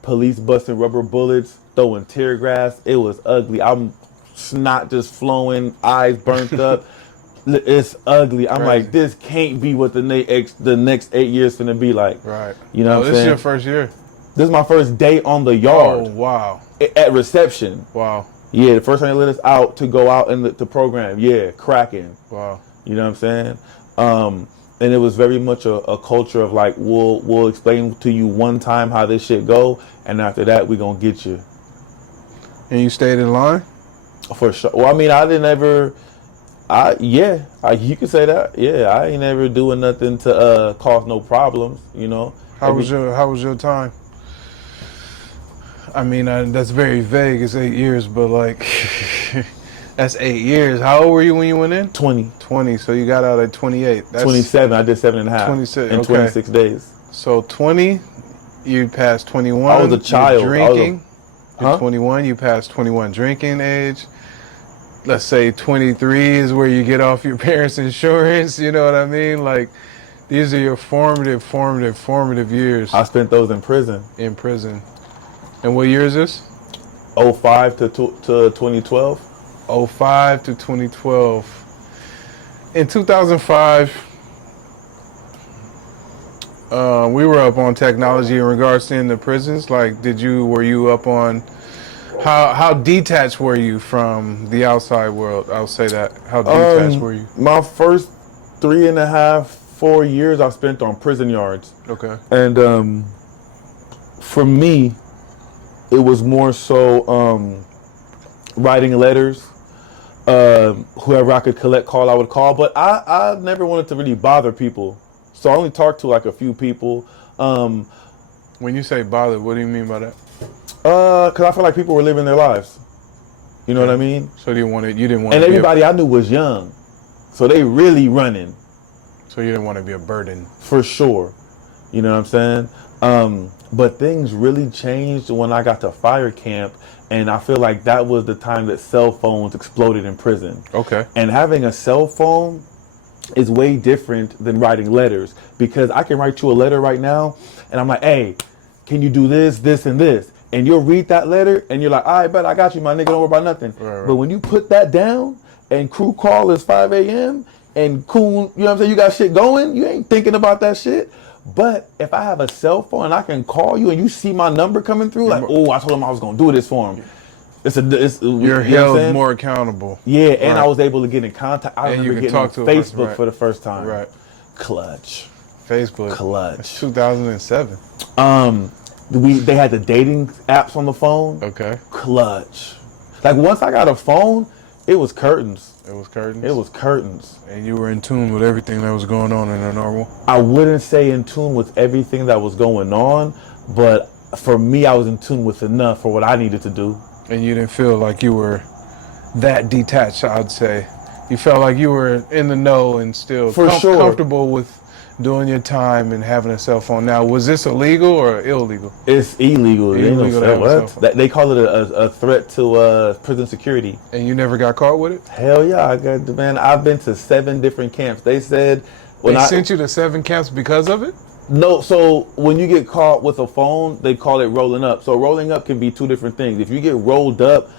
Police busting rubber bullets, throwing tear gas. It was ugly. I'm snot just flowing, eyes burnt up. It's ugly. I'm like, this can't be what the next 8 years gonna be like. Right. You know what I'm this saying? is your first year? This is my first day on the yard. Oh, wow. At reception. Wow. Yeah, the first time they let us out to go out in the program. Yeah, cracking. Wow. You know what I'm saying? And it was very much a culture of like, we'll explain to you one time how this shit go, and after that, we gonna get you. And you stayed in line? For sure. Well, I mean, I didn't ever... you could say that. Yeah, I ain't never doing nothing to cause no problems, you know. How was your time? I mean, that's very vague. It's 8 years, but like, that's 8 years. How old were you when you went in? 20. 20. So you got out at 28. That's 27. I did 7.5. 26. In 26 days. So 20, you passed 21. I was a child. Drinking. Huh? 21. You passed 21 drinking age. Let's say 23 is where you get off your parents' insurance. You know what I mean? Like, these are your formative years. I spent those in prison. In prison. And what year is this? 05 to 2012. 05 to 2012. In 2005, we were up on technology in regards to in the prisons. Like, were you up on, how detached were you from the outside world? I'll say that. How detached were you? My first 3.5, 4 years I spent on prison yards. Okay. And for me, it was more so writing letters. Whoever I could call, I would call. But I never wanted to really bother people. So I only talked to like a few people. When you say bother, what do you mean by that? Because I felt like people were living their lives. You know what I mean? So you didn't want and to everybody I knew was young. So they really running. So you didn't want to be a burden. For sure. You know what I'm saying? But things really changed when I got to fire camp, and I feel like that was the time that cell phones exploded in prison. Okay. And having a cell phone is way different than writing letters, because I can write you a letter right now, and I'm like, hey, can you do this, this, and this? And you'll read that letter, and you're like, all right, bet I got you, my nigga, don't worry about nothing. Right. But when you put that down, and crew call is 5 a.m., and cool, you know what I'm saying, you got shit going, you ain't thinking about that shit. But if I have a cell phone and I can call you and you see my number coming through, like, oh, I told him I was gonna do this for him. You're held more accountable. Yeah, and right. I was able to get in contact. I remember getting on Facebook for the first time. Right. Clutch. Facebook. Clutch. That's 2007. They had the dating apps on the phone. Okay. Clutch. Like once I got a phone, it was curtains. It was curtains? It was curtains. And you were in tune with everything that was going on in the normal? I wouldn't say in tune with everything that was going on, but for me, I was in tune with enough for what I needed to do. And you didn't feel like you were that detached, I'd say. You felt like you were in the know and still comfortable with doing your time and having a cell phone. Now, was this illegal or illegal? It's illegal. Illegal to have a cell phone. They call it a threat to prison security. And you never got caught with it? Hell yeah, I've been to 7 different camps. They said they sent you to 7 camps because of it? No, so when you get caught with a phone, they call it rolling up. So rolling up can be 2 different things. If you get rolled up,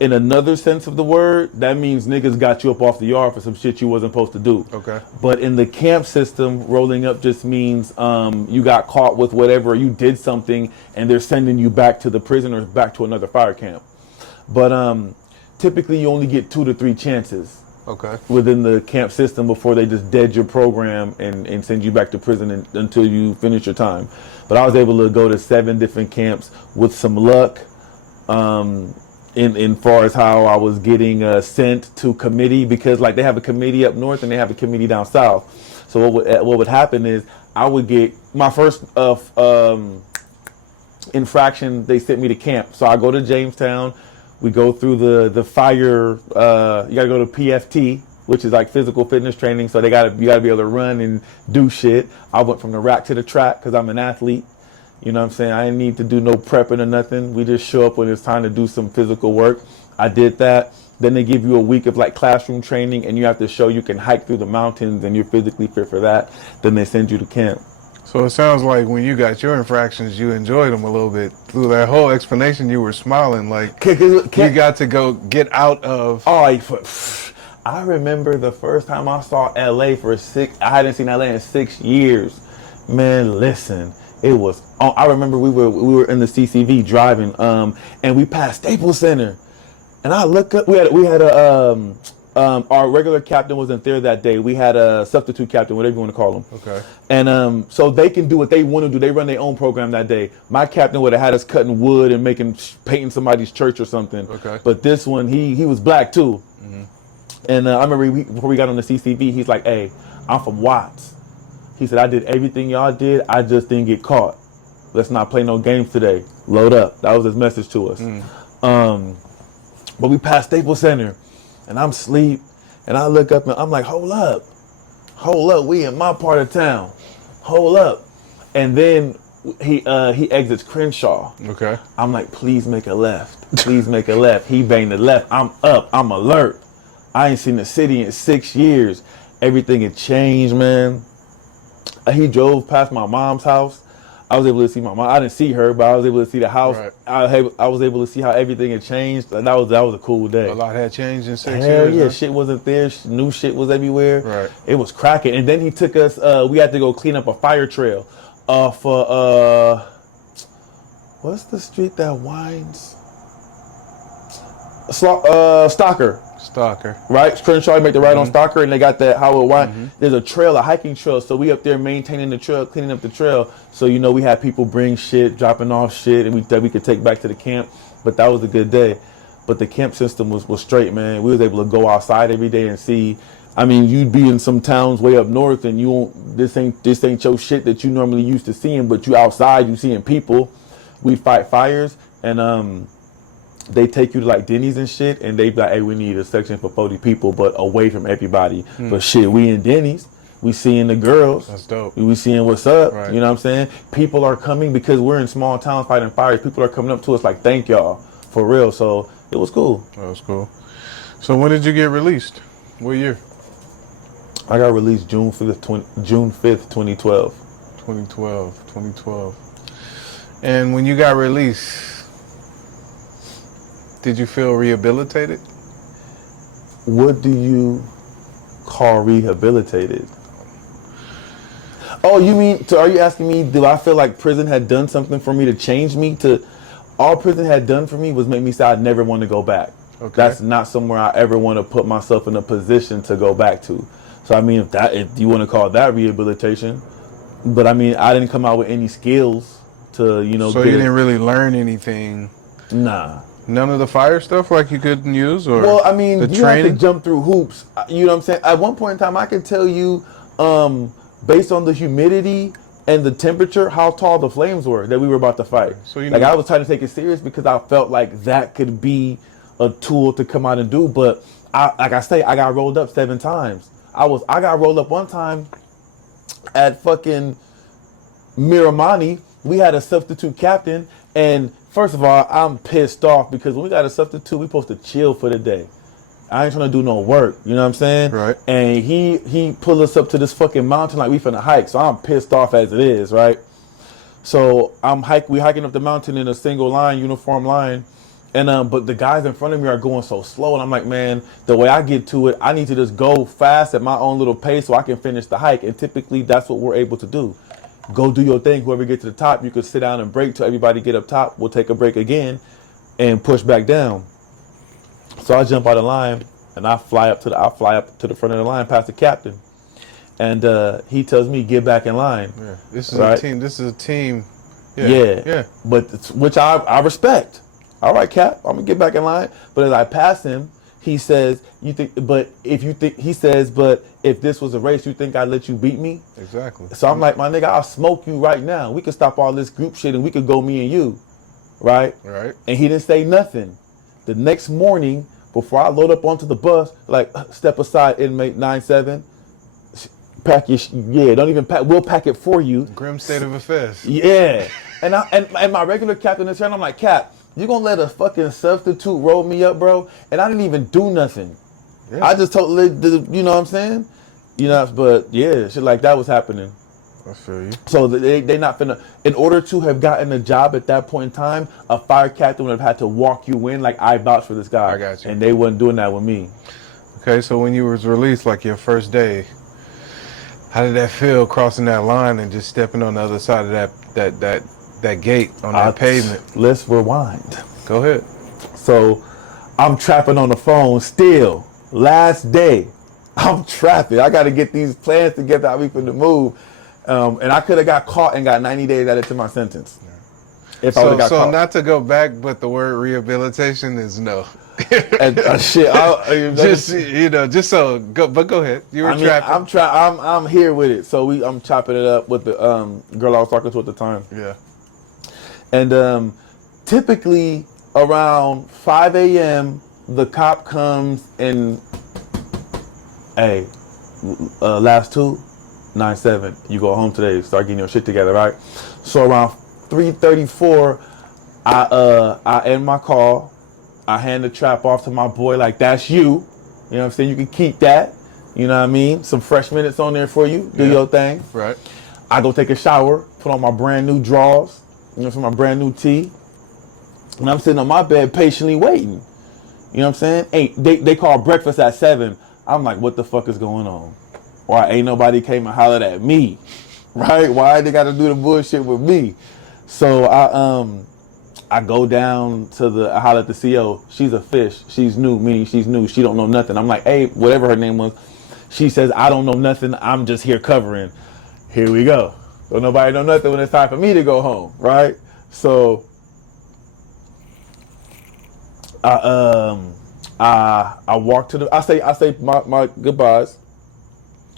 in another sense of the word, that means niggas got you up off the yard for some shit you wasn't supposed to do. Okay. But in the camp system, rolling up just means you got caught with whatever, you did something, and they're sending you back to the prison or back to another fire camp. But typically you only get 2 to 3 chances Okay. within the camp system before they just dead your program and send you back to prison until you finish your time. But I was able to go to 7 different camps with some luck. In far as how I was getting sent to committee, because like they have a committee up north and they have a committee down south. So what would happen is I would get my first infraction. They sent me to camp. So I go to Jamestown. We go through the fire. You gotta go to PFT, which is like physical fitness training. So you gotta be able to run and do shit. I went from the rack to the track because I'm an athlete. You know what I'm saying? I didn't need to do no prepping or nothing. We just show up when it's time to do some physical work. I did that. Then they give you a week of like classroom training and you have to show you can hike through the mountains and you're physically fit for that. Then they send you to camp. So it sounds like when you got your infractions, you enjoyed them a little bit. Through that whole explanation, you were smiling like you got to go get out of. I remember the first time I saw LA I hadn't seen LA in 6 years. Man, listen. It was. I remember we were in the CCV driving, and we passed Staples Center, and I look up. We had our regular captain wasn't there that day. We had a substitute captain, whatever you want to call him. Okay. And so they can do what they want to do. They run their own program that day. My captain would have had us cutting wood and painting somebody's church or something. Okay. But this one, he was black too. Mm-hmm. And I remember before we got on the CCV, he's like, "Hey, I'm from Watts." He said, "I did everything y'all did. I just didn't get caught. Let's not play no games today. Load up." That was his message to us. But we passed Staples Center, and I'm asleep, and I look up, and I'm like, hold up. We in my part of town. Hold up. And then he exits Crenshaw. Okay. I'm like, please make a left. Please make a left. He banged the left. I'm up. I'm alert. I ain't seen the city in 6 years. Everything had changed, man. He drove past my mom's house. I was able to see my mom. I didn't see her, but I was able to see the house. Right. I was able to see how everything had changed. And that was a cool day. A lot had changed in 6 years. Hell yeah, shit wasn't there. New shit was everywhere. Right. It was cracking. And then he took us. We had to go clean up a fire trail for what's the street that winds? Stalker. Right? Crenshaw, you make the right on Stalker, and they got that how it winds. There's a trail, a hiking trail. So we up there maintaining the trail, cleaning up the trail. So, you know, we had people bring shit, dropping off shit, and that we could take back to the camp. But that was a good day. But the camp system was straight, man. We was able to go outside every day and see. I mean, you'd be in some towns way up north, and you won't. This ain't your shit that you normally used to seeing. But you outside, you seeing people. We fight fires, and they take you to like Denny's and shit, and they be like, hey, we need a section for 40 people, but away from everybody. But shit, we in Denny's. We seeing the girls. That's dope. We seeing what's up. Right. You know what I'm saying? People are coming because we're in small towns fighting fires. People are coming up to us like, thank y'all. For real. So it was cool. That was cool. So when did you get released? What year? I got released June 5th, 2012. 2012. And when you got released, did you feel rehabilitated? What do you call rehabilitated? Oh, you mean, so are you asking me, do I feel like prison had done something for me to change me? All prison had done for me was make me say I'd never want to go back. Okay. That's not somewhere I ever want to put myself in a position to go back to. So I mean, if you want to call that rehabilitation, but I mean, I didn't come out with any skills to, you know. So you didn't really learn anything? Nah. None of the fire stuff like you couldn't use, or well, I mean, the you training? have to jump through hoops. You know what I'm saying? At one point in time, I can tell you, based on the humidity and the temperature, how tall the flames were that we were about to fight. So you I was trying to take it serious because I felt like that could be a tool to come out and do. But I got rolled up 7 times. I got rolled up one time at fucking Miramani. We had a substitute captain, and first of all, I'm pissed off because when we got a substitute, we supposed to chill for the day. I ain't trying to do no work, you know what I'm saying? Right. And he pulled us up to this fucking mountain like we finna hike, so I'm pissed off as it is, right? So we hiking up the mountain in a single line, uniform line, and but the guys in front of me are going so slow, and I'm like, man, the way I get to it, I need to just go fast at my own little pace so I can finish the hike, and typically that's what we're able to do. Go do your thing. Whoever gets to the top, you could sit down and break till everybody get up top. We'll take a break again and push back down. So I jump out of line and I fly up to the front of the line past the captain. And he tells me, get back in line. Yeah. This is right? a team. This is a team. Yeah. Yeah. But which I respect. All right, Cap, I'm gonna get back in line. But as I pass him, he says, but if this was a race, you think I'd let you beat me? Exactly. So I'm like, my nigga, I'll smoke you right now. We could stop all this group shit and we could go me and you. Right? Right. And he didn't say nothing. The next morning, before I load up onto the bus, like, step aside, inmate 97. Pack your, don't even pack, we'll pack it for you. Grim state of affairs. Yeah. And my regular captain is here, and I'm like, Cap, you gonna let a fucking substitute roll me up, bro? And I didn't even do nothing. Yeah. I just totally, you know what I'm saying? You know, but yeah, shit like that was happening. I feel you. So they not finna, in order to have gotten a job at that point in time, a fire captain would have had to walk you in like, I vouch for this guy. I got you. And they wasn't doing that with me. Okay, so when you was released, like your first day, how did that feel crossing that line and just stepping on the other side of that gate on that pavement? Let's rewind. Go ahead. So I'm trapping on the phone still. Last day, I'm trapping. I got to get these plans together. How we finna move. And I could have got caught and got 90 days added to my sentence. Yeah. If I would have got caught. So not to go back, but the word rehabilitation is no. And, shit, just so go, but go ahead. You were trapping. I'm here with it. So I'm chopping it up with the girl I was talking to at the time. Yeah. And typically around 5 a.m. the cop comes and, hey, last two, 9-7. You go home today. Start getting your shit together, right? So around 3:34, I end my call. I hand the trap off to my boy, like, that's you. You know what I'm saying? You can keep that. You know what I mean? Some fresh minutes on there for you. Do your thing. Right. I go take a shower, put on my brand new drawers, for my brand new tee. And I'm sitting on my bed patiently waiting. You know what I'm saying? They call breakfast at 7. I'm like, what the fuck is going on? Why ain't nobody came and hollered at me? Right? Why they got to do the bullshit with me? So I go down to I holler at the CO. She's a fish. She's new, meaning she's new. She don't know nothing. I'm like, hey, whatever her name was. She says, I don't know nothing. I'm just here covering. Here we go. So nobody know nothing when it's time for me to go home, right? So I walk to I say my goodbyes.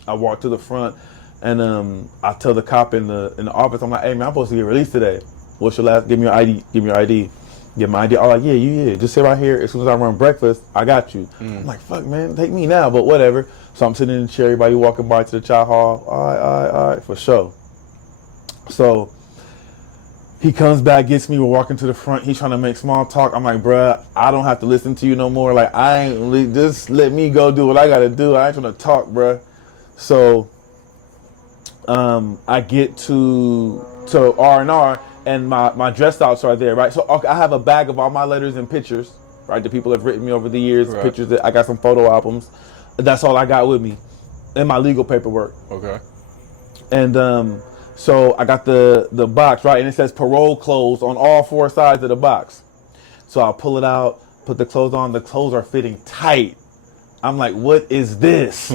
I walk to the front and I tell the cop in the office, I'm like, hey man, I'm supposed to get released today. What's your last? Give me your ID. Give me your ID. Get my ID. Oh, like, yeah. Just sit right here. As soon as I run breakfast, I got you. I'm like, fuck, man, take me now. But whatever. So I'm sitting in the chair. Everybody walking by to the chow hall. All right, for sure. So he comes back, gets me. We're walking to the front. He's trying to make small talk. I'm like, bruh, I don't have to listen to you no more. Like, just let me go do what I got to do. I ain't trying to talk, bruh. So I get to R&R. And my dress outs are there, right? So I have a bag of all my letters and pictures, right? The people have written me over the years, right. Pictures that I got some photo albums. That's all I got with me, and my legal paperwork. Okay. And so I got the box, right? And it says parole clothes on all 4 sides of the box. So I'll pull it out, put the clothes on. The clothes are fitting tight. I'm like, what is this?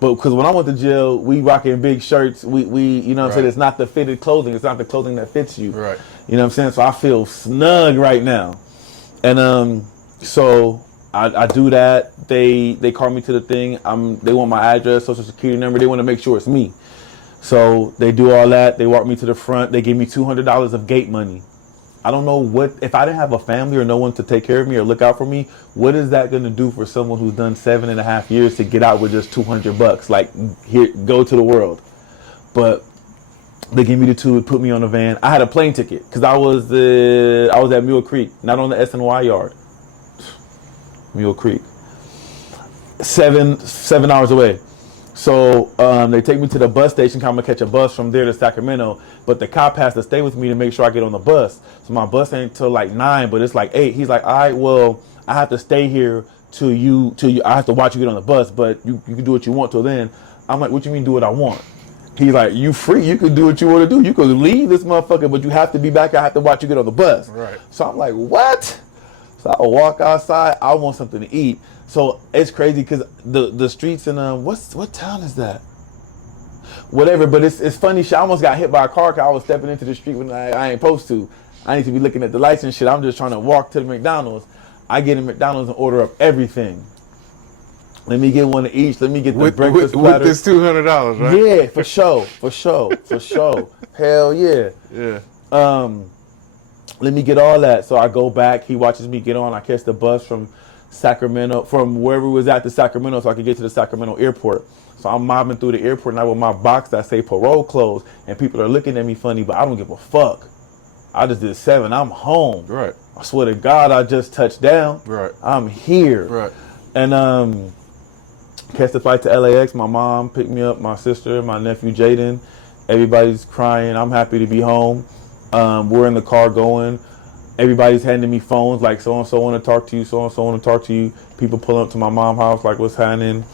But because when I went to jail, we rocking big shirts. We you know what I'm saying? It's not the fitted clothing. It's not the clothing that fits you. Right. You know what I'm saying? So I feel snug right now. And so I do that. They call me to the thing. They want my address, social security number. They want to make sure it's me. So they do all that. They walk me to the front. They give me $200 of gate money. I don't know if I didn't have a family or no one to take care of me or look out for me, what is that going to do for someone who's done 7.5 years to get out with just $200? Like, here, go to the world. But they give me the $2, put me on a van. I had a plane ticket because I was at Mule Creek, not on the SNY yard. Mule Creek. 7 hours away. So they take me to the bus station. I'm gonna catch a bus from there to Sacramento, but the cop has to stay with me to make sure I get on the bus. So my bus ain't till like 9, but it's like 8. He's like, all right, well, I have to stay here till you. I have to watch you get on the bus, but you can do what you want till then. I'm like, what you mean do what I want? He's like, you free. You can do what you want to do. You can leave this motherfucker, but you have to be back. I have to watch you get on the bus. Right. So I'm like, what? So I walk outside. I want something to eat. So it's crazy because the streets in what town is that? Whatever. But it's funny. Shit, I almost got hit by a car because I was stepping into the street when I ain't supposed to. I need to be looking at the lights and shit. I'm just trying to walk to the McDonald's. I get in McDonald's and order up everything. Let me get one of each. Let me get the breakfast platter. With this $200, right? Yeah, for sure. Hell yeah. Yeah. Let me get all that. So I go back. He watches me get on. I catch the bus from Sacramento, from wherever we was at to Sacramento, so I could get to the Sacramento airport. So I'm mobbing through the airport now with my box that say parole closed, and people are looking at me funny, but I don't give a fuck. I just did 7. I'm home. Right. I swear to God, I just touched down. Right. I'm here. Right. And catch the flight to LAX. My mom picked me up, my sister, my nephew Jaden. Everybody's crying. I'm happy to be home. We're in the car going. Everybody's handing me phones like so-and-so want to talk to you, so-and-so want to talk to you. People pull up to my mom's house like, what's happening?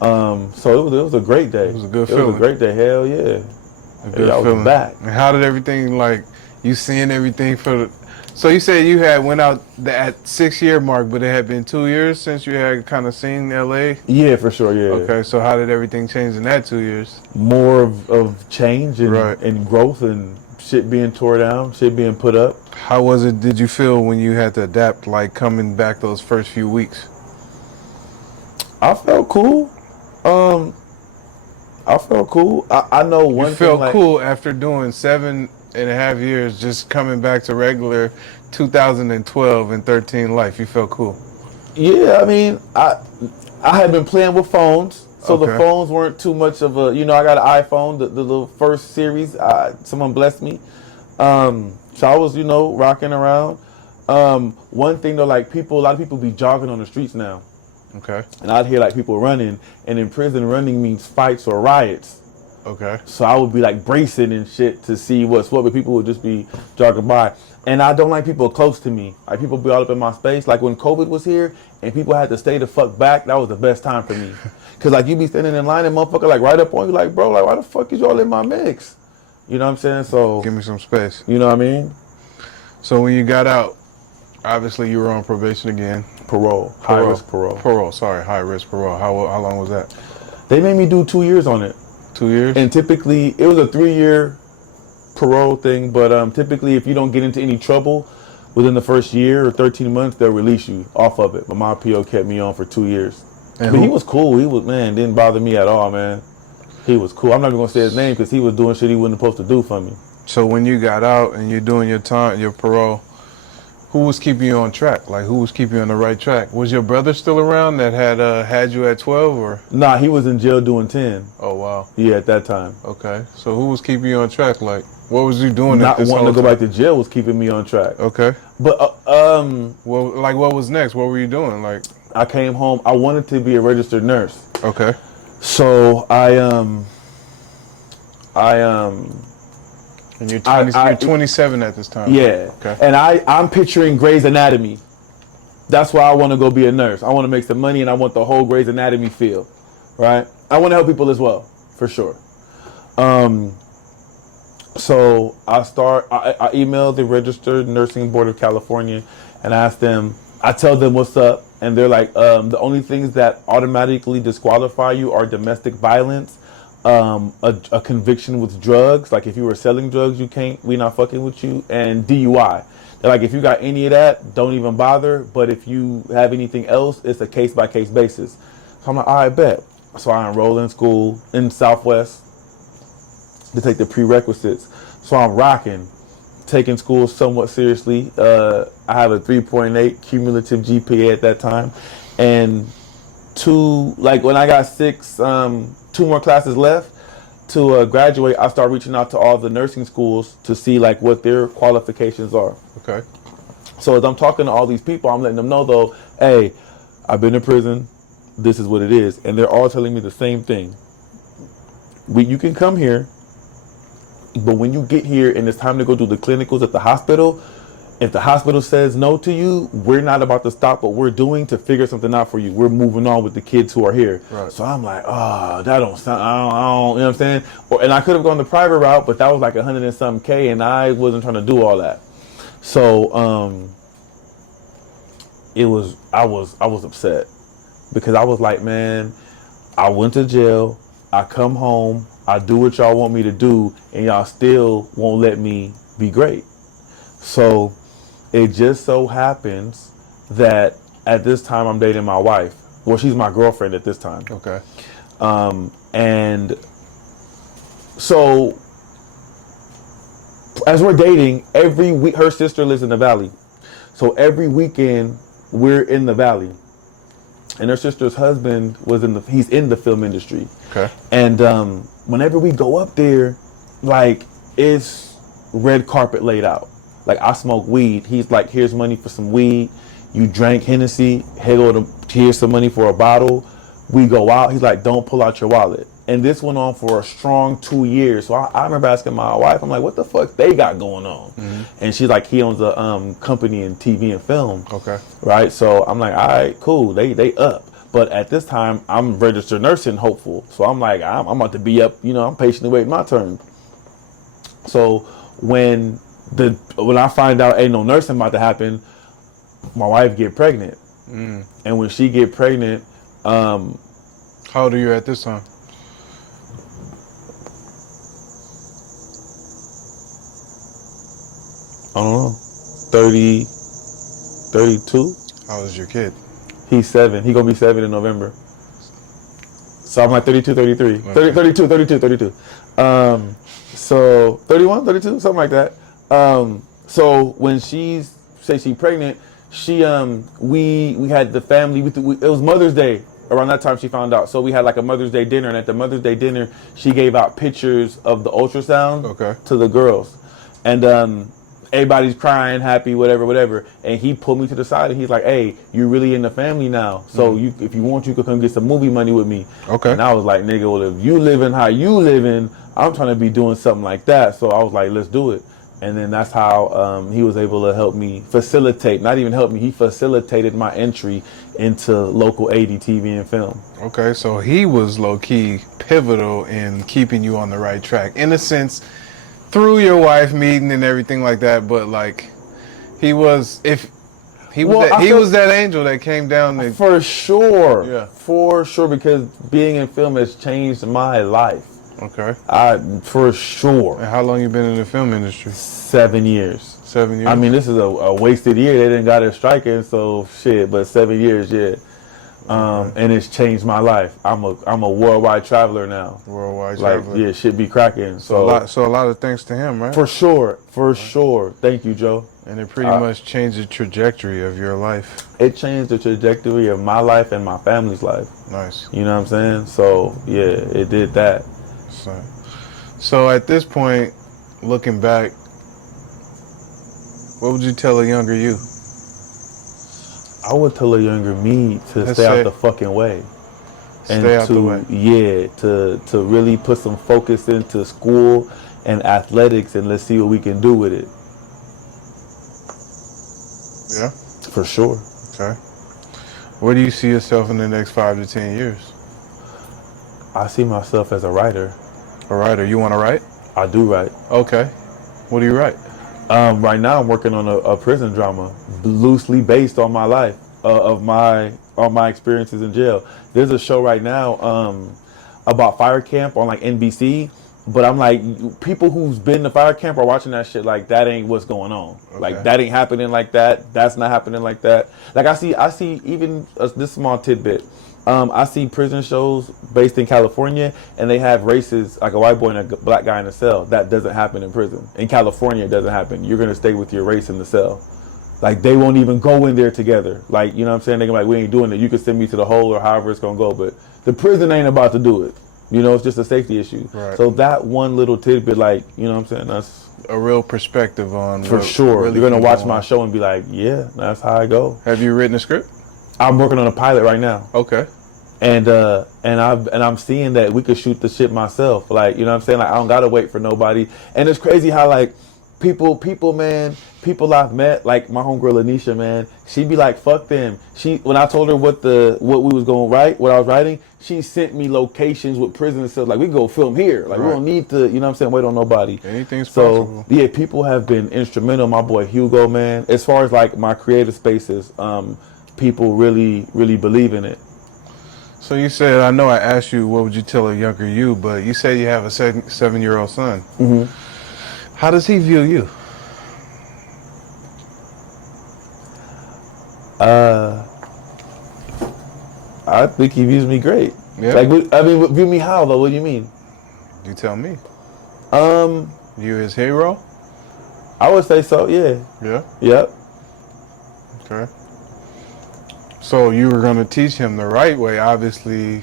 So it was a great day. It was a good feeling. It was a great day. Hell yeah. A good I was feeling. back. And how did everything, like, you seeing everything for the... So you said you had went out at 6-year mark, but it had been 2 years since you had kind of seen LA? Yeah, for sure, yeah. Okay, so how did everything change in that 2 years? More of change and, Right. and growth and shit being tore down, shit being put up. How was it, did you feel when you had to adapt, like coming back those first few weeks? I felt cool. I know one You thing. felt like, cool after doing 7.5 years, just coming back to regular 2012 and 13 life. You felt cool. Yeah, I mean, I had been playing with phones, so the Okay. phones weren't too much of a. You know, I got an iPhone, the little first series. Someone blessed me, so I was, rocking around. One thing though, like a lot of people be jogging on the streets now, Okay. and I'd hear like people running, and in prison, running means fights or riots. Okay. So I would be like bracing and shit to see what's what, but people would just be jogging by. And I don't like people close to me. Like people be all up in my space. Like when COVID was here and people had to stay the fuck back, that was the best time for me. Cause like you be standing in line and motherfucker like right up on you like, bro, like why the fuck is y'all in my mix? You know what I'm saying? So Give me some space. you know what I mean? So when you got out, obviously you were on probation again. Parole. High risk parole. High risk parole. How long was that? They made me do 2 years on it. 2 years? And typically it was a 3-year parole thing, but typically if you don't get into any trouble within the first year or 13 months, they'll release you off of it. But my PO kept me on for 2 years. And But he was cool. He was, man, didn't bother me at all, man. He was cool. I'm not even gonna say his name because he was doing shit he wasn't supposed to do for me. So when you got out and you're doing your time, your parole, who was keeping you on track? Like who was keeping you on the right track? Was your brother still around that had you at 12 or? Nah, he was in jail doing 10. Oh wow. Yeah, at that time. Okay. So who was keeping you on track? Like what was you doing? Not this wanting to whole go time? back to jail was keeping me on track. Okay. But Well, like what was next? What were you doing? Like I came home. I wanted to be a registered nurse. okay. So And you're 27 at this time. yeah. Okay. And I'm picturing Grey's Anatomy. That's why I want to go be a nurse. I want to make some money and I want the whole Grey's Anatomy feel, right? I want to help people as well, for sure. So I emailed the Registered Nursing Board of California and asked them, I tell them what's up, and they're like, the only things that automatically disqualify you are domestic violence, a conviction with drugs, like if you were selling drugs, we not fucking with you, and DUI. They're like, if you got any of that, don't even bother, but if you have anything else, it's a case-by-case basis. So I'm like, all right, bet. So I enroll in school in Southwest to take the prerequisites. So I'm rocking, taking school somewhat seriously. I have a 3.8 cumulative GPA at that time. And when I got 2 more classes left to graduate, I started reaching out to all the nursing schools to see like what their qualifications are. Okay. So as I'm talking to all these people, I'm letting them know though, hey, I've been in prison. This is what it is. And they're all telling me the same thing. You can come here, but when you get here and it's time to go do the clinicals at the hospital, if the hospital says no to you, we're not about to stop what we're doing to figure something out for you. We're moving on with the kids who are here. Right. So I'm like, that don't sound, I don't, you know what I'm saying? And I could have gone the private route, but that was like 100 and something K, and I wasn't trying to do all that. So I was upset because I was like, man, I went to jail, I come home, I do what y'all want me to do, and y'all still won't let me be great. So it just so happens that at this time I'm dating my wife. Well, she's my girlfriend at this time. Okay. And so as we're dating, every week, her sister lives in the valley. So every weekend we're in the valley. And her sister's husband he's in the film industry. Okay. And whenever we go up there, like, it's red carpet laid out. Like, I smoke weed. He's like, here's money for some weed. You drank Hennessy. Here's some money for a bottle. We go out. He's like, don't pull out your wallet. And this went on for a strong 2 years. So I remember asking my wife, I'm like, what the fuck they got going on? Mm-hmm. And she's like, he owns a company in TV and film. Okay. Right? So I'm like, all right, cool. They up. But at this time, I'm registered nursing hopeful. So I'm like, I'm about to be up, I'm patiently waiting my turn. So when I find out ain't no nursing about to happen, my wife get pregnant. Mm. And when she get pregnant, how old are you at this time? I don't know, 30, 32. How old is your kid? He's 7. He gonna be 7 in November. So I'm like 32, 33. Okay. 32. So 31, 32, something like that. So when she's pregnant, we had the family, it was Mother's Day. Around that time she found out. So we had like a Mother's Day dinner, and at the Mother's Day dinner, she gave out pictures of the ultrasound to the girls. And everybody's crying, happy, whatever. And he pulled me to the side and he's like, hey, you're really in the family now. So if you want, you could come get some movie money with me. Okay. And I was like, nigga, well, if you living how you living, I'm trying to be doing something like that. So I was like, let's do it. And then that's how he was able to help me he facilitated my entry into local 80 TV and film. Okay, so he was low-key pivotal in keeping you on the right track. In a sense, through your wife meeting and everything like that, but like he was that angel that came down for sure. Yeah. For sure, because being in film has changed my life. Okay. For sure. And how long you been in the film industry? 7 years. 7 years? I mean, this is a wasted year. They didn't got it striking, so shit, but 7 years, yeah. And it's changed my life. I'm a worldwide traveler now. Worldwide traveler. Yeah, shit be cracking. So a lot of thanks to him, right? For sure. Thank you, Joe. And it pretty much changed the trajectory of your life. It changed the trajectory of my life and my family's life. Nice. You know what I'm saying? So yeah, it did that. So at this point, looking back, what would you tell a younger you? I would tell a younger me to stay out the fucking way. Stay out the way. Yeah, to really put some focus into school and athletics, and let's see what we can do with it. Yeah? For sure. Okay. Where do you see yourself in the next 5 to 10 years? I see myself as a writer. A writer? You want to write? I do write. Okay. What do you write? Right now I'm working on a prison drama loosely based on my life, on my experiences in jail. There's a show right now about fire camp on like NBC, but I'm like, people who's been to fire camp are watching that shit like that ain't what's going on. Okay. Like that ain't happening like that. That's not happening like that. Like I see even this small tidbit. I see prison shows based in California, and they have races, like a white boy and a black guy in a cell. That doesn't happen in prison. In California, it doesn't happen. You're going to stay with your race in the cell. Like, they won't even go in there together. Like, you know what I'm saying? They're like, we ain't doing it. You can send me to the hole or however it's going to go. But the prison ain't about to do it. It's just a safety issue. Right. So that one little tidbit, like, you know what I'm saying? That's a real perspective on for sure. Really, you're going to watch my show and be like, yeah, that's how I go. Have you written a script? I'm working on a pilot right now. Okay. And I'm seeing that we could shoot the shit myself. Like, you know what I'm saying? Like, I don't gotta wait for nobody. And it's crazy how like people I've met, like my homegirl Anisha, man, she'd be like, fuck them. When I told her what we was gonna write, what I was writing, she sent me locations with prison cells. Like, we can go film here. Like, right. We don't need to, you know what I'm saying, wait on nobody. Anything's possible. Yeah, people have been instrumental. My boy Hugo, man, as far as like my creative spaces, people really, really believe in it. So you said, I know I asked you what would you tell a younger you, but you said you have a 7-year-old son. Mm-hmm. How does he view you? I think he views me great. Yeah. Like, view me how though? What do you mean? You tell me. Um, You his hero? I would say so. Yeah. Yeah. Yep. Okay. So you were going to teach him the right way, obviously,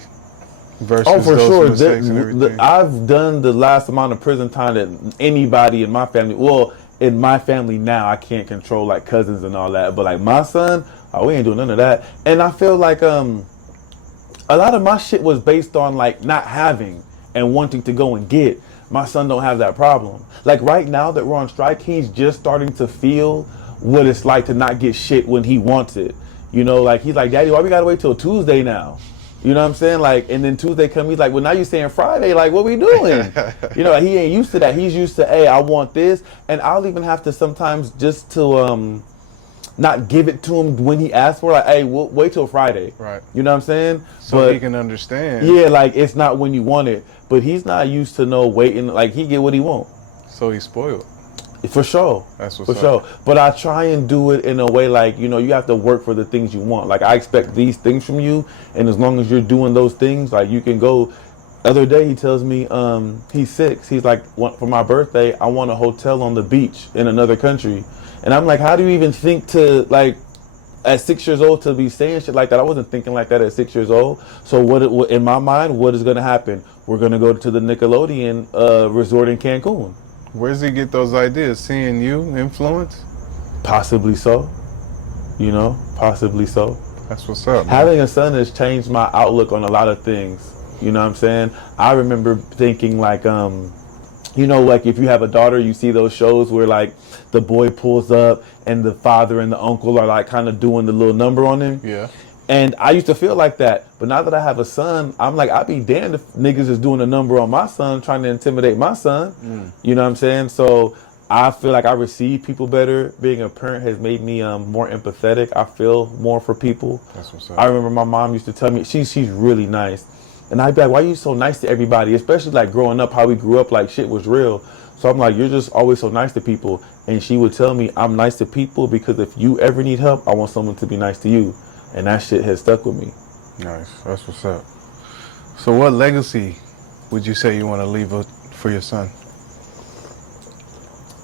versus Oh, for those sure. mistakes and everything. I've done the last amount of prison time that anybody in my family. Well, in my family now, I can't control like cousins and all that. But like my son, oh, we ain't doing none of that. And I feel like a lot of my shit was based on like not having and wanting to go and get. My son don't have that problem. Like right now that we're on strike, he's just starting to feel what it's like to not get shit when he wants it. You know, like he's like, Daddy, why we gotta wait till Tuesday now? You know what I'm saying? Like, and then Tuesday come, he's like, well, now you're saying Friday. Like, what we doing? You know, like, he ain't used to that. He's used to, hey, I want this, and I'll even have to sometimes just to not give it to him when he asks for it. Like, hey, we'll wait till Friday. Right. You know what I'm saying? So he can understand. Yeah, like it's not when you want it, but he's not used to no waiting. Like he get what he want. So he's spoiled. For sure. That's what's for up. sure. But I try and do it in a way like, you know, you have to work for the things you want. Like I expect these things from you, and as long as you're doing those things, like you can go. Other day he tells me he's 6. He's like, for my birthday, I want a hotel on the beach in another country. And I'm like, how do you even think to like at 6 years old to be saying shit like that? I wasn't thinking like that at 6 years old. So what in my mind, what is going to happen? We're going to go to the Nickelodeon resort in Cancun. Where does he get those ideas? Seeing you influence? Possibly so. You know, possibly so. That's what's up, man. Having a son has changed my outlook on a lot of things. You know what I'm saying? I remember thinking like, you know, like if you have a daughter, you see those shows where like the boy pulls up and the father and the uncle are like kind of doing the little number on him. Yeah. And I used to feel like that. But now that I have a son, I'm like, I'd be damned if niggas is doing a number on my son, trying to intimidate my son. You know what I'm saying? So I feel like I receive people better. Being a parent has made me more empathetic. I feel more for people. That's what's up. I remember my mom used to tell me, she's really nice. And I'd be like, why are you so nice to everybody? Especially like growing up, how we grew up, like shit was real. So I'm like, you're just always so nice to people. And she would tell me, I'm nice to people because if you ever need help, I want someone to be nice to you. And that shit has stuck with me. Nice. That's what's up. So what legacy would you say you want to leave for your son?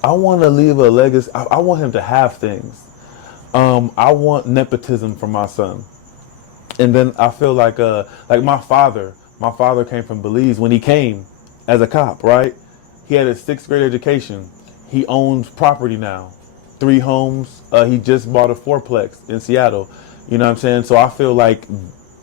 I want to leave a legacy. I want him to have things. I want nepotism for my son. And then I feel like my father came from Belize when he came as a cop, right? He had a 6th grade education. He owns property now, 3 homes. He just bought a 4-plex in Seattle. You know what I'm saying? So I feel like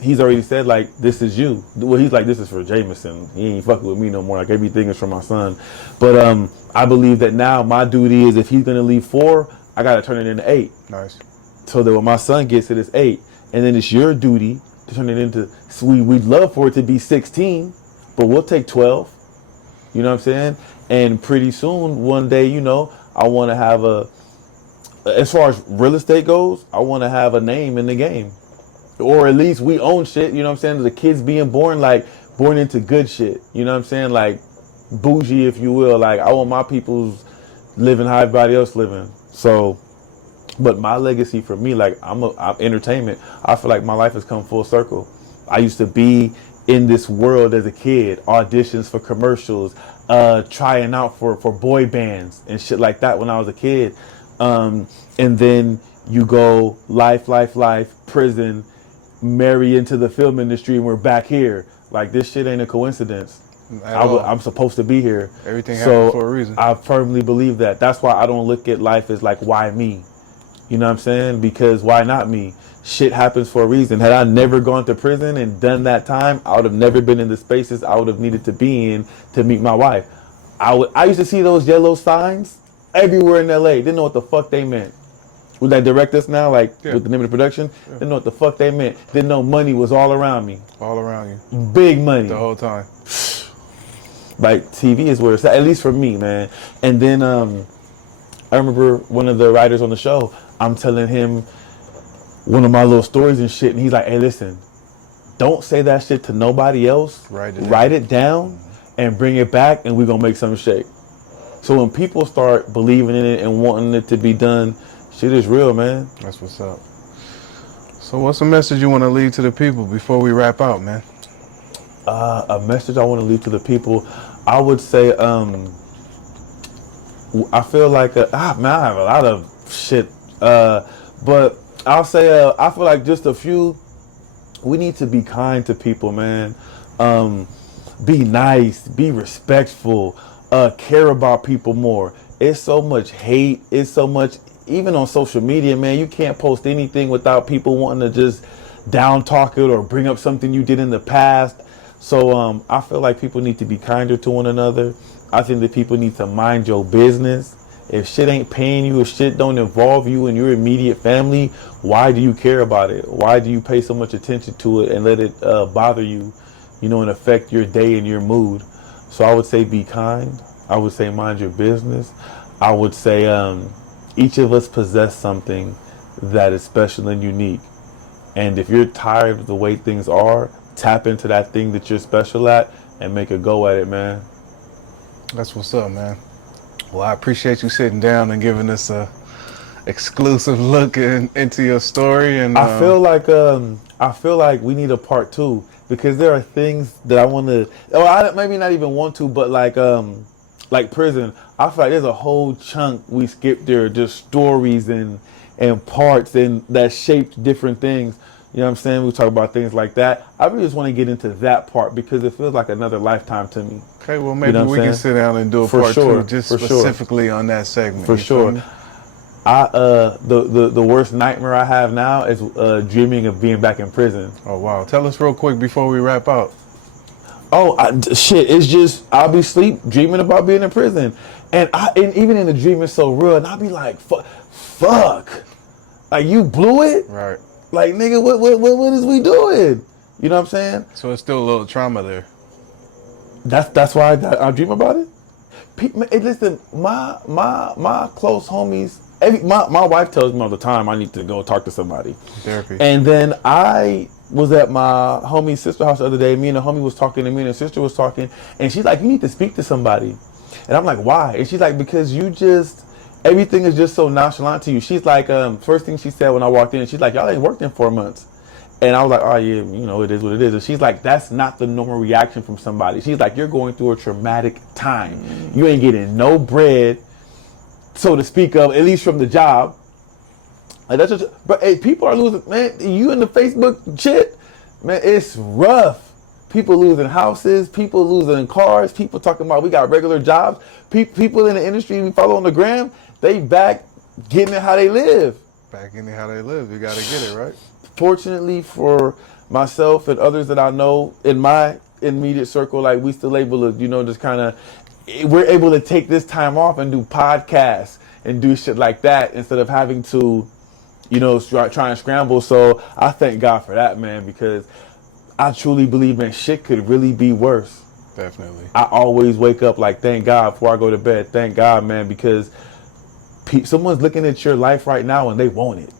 he's already said like, this is you. Well, he's like, this is for Jameson. He ain't fucking with me no more. Like everything is for my son. But I believe that now my duty is if he's going to leave 4, I got to turn it into 8. Nice. So that when my son gets it, it's 8. And then it's your duty to turn it into, so we'd love for it to be 16, but we'll take 12. You know what I'm saying? And pretty soon, one day, you know, I want to have as far as real estate goes, I want to have a name in the game. Or at least we own shit, you know what I'm saying? The kids being born into good shit. You know what I'm saying? Like bougie, if you will. Like I want my people's living how everybody else living. So, but my legacy for me, like I'm entertainment. I feel like my life has come full circle. I used to be in this world as a kid, auditions for commercials, trying out for boy bands and shit like that when I was a kid. And then you go life, prison, marry into the film industry, and we're back here. Like this shit ain't a coincidence. I'm supposed to be here. Everything happens for a reason. I firmly believe that. That's why I don't look at life as like, why me? You know what I'm saying? Because why not me? Shit happens for a reason. Had I never gone to prison and done that time, I would have never been in the spaces I would have needed to be in to meet my wife. I used to see those yellow signs everywhere in LA. Didn't know what the fuck they meant. Would they direct us now, like with the name of the production? Yeah. Didn't know what the fuck they meant. Didn't know money was all around me. All around you. Big money. The whole time. Like TV is where it's at least for me, man. And then I remember one of the writers on the show, I'm telling him, one of my little stories and shit, and he's like, "Hey, listen, don't say that shit to nobody else. Write it down and bring it back, and we're gonna make something shake." So when people start believing in it and wanting it to be done, shit is real, man. That's what's up. So what's a message you want to leave to the people before we wrap out, man? A message I want to leave to the people, I would say, I feel like, man, I have a lot of shit, but I'll say, I feel like just a few. We need to be kind to people, man. Be nice, be respectful, care about people more. It's so much hate. It's so much, even on social media, man, you can't post anything without people wanting to just down talk it or bring up something you did in the past. So I feel like people need to be kinder to one another. I think that people need to mind your business. If shit ain't paying you, if shit don't involve you and your immediate family, why do you care about it? Why do you pay so much attention to it and let it bother you, and affect your day and your mood? So I would say be kind. I would say mind your business. I would say each of us possess something that is special and unique. And if you're tired of the way things are, tap into that thing that you're special at and make a go at it, man. That's what's up, man. Well, I appreciate you sitting down and giving us a exclusive look into your story. And I feel like we need a part 2 because there are things that I want to. Oh, I maybe not even want to, but like prison. I feel like there's a whole chunk we skipped there, just stories and parts and that shaped different things. You know what I'm saying? We talk about things like that. I really just want to get into that part because it feels like another lifetime to me. Okay, well, maybe we can sit down and do a part 2 just specifically on that segment. For sure. The worst nightmare I have now is dreaming of being back in prison. Oh, wow. Tell us real quick before we wrap out. Oh, shit, it's just, I'll be asleep dreaming about being in prison. And even in the dream, it's so real. And I'll be like, fuck. Like, you blew it? Right. Like, nigga, what is we doing? You know what I'm saying? So it's still a little trauma there. That's why I dream about it. Hey, listen, my close homies, my wife tells me all the time I need to go talk to somebody. Therapy. And then I was at my homie's sister's house the other day. Me and the homie was talking, and me and her sister was talking, and she's like, "You need to speak to somebody." And I'm like, "Why?" And she's like, "Because everything is just so nonchalant to you." She's like, first thing she said when I walked in, she's like, "Y'all ain't worked in 4 months." And I was like, "Oh yeah, it is what it is." And she's like, "That's not the normal reaction from somebody." She's like, "You're going through a traumatic time. You ain't getting no bread, so to speak of, at least from the job." Like but hey, people are losing, man. You in the Facebook shit, man, it's rough. People losing houses, people losing cars, people talking about we got regular jobs. People in the industry we follow on the gram, they back getting it how they live. Back in it how they live. You got to get it, right? Fortunately for myself and others that I know in my immediate circle, like we still able to, just kind of, we're able to take this time off and do podcasts and do shit like that instead of having to, try and scramble. So I thank God for that, man, because I truly believe, man, shit could really be worse. Definitely. I always wake up like, thank God before I go to bed. Thank God, man, because someone's looking at your life right now and they want it.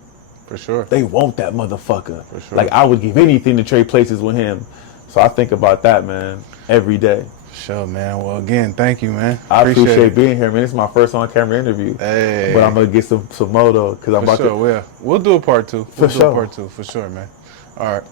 For sure. They want that motherfucker. For sure. Like, I would give anything to trade places with him. So I think about that, man, every day. Sure, man. Well, again, thank you, man. I appreciate being here, man. This is my first on-camera interview. Hey. But I'm going to get some more, though, because I'm about to... We'll do a part 2. For sure. Do a part 2, for sure, man. All right.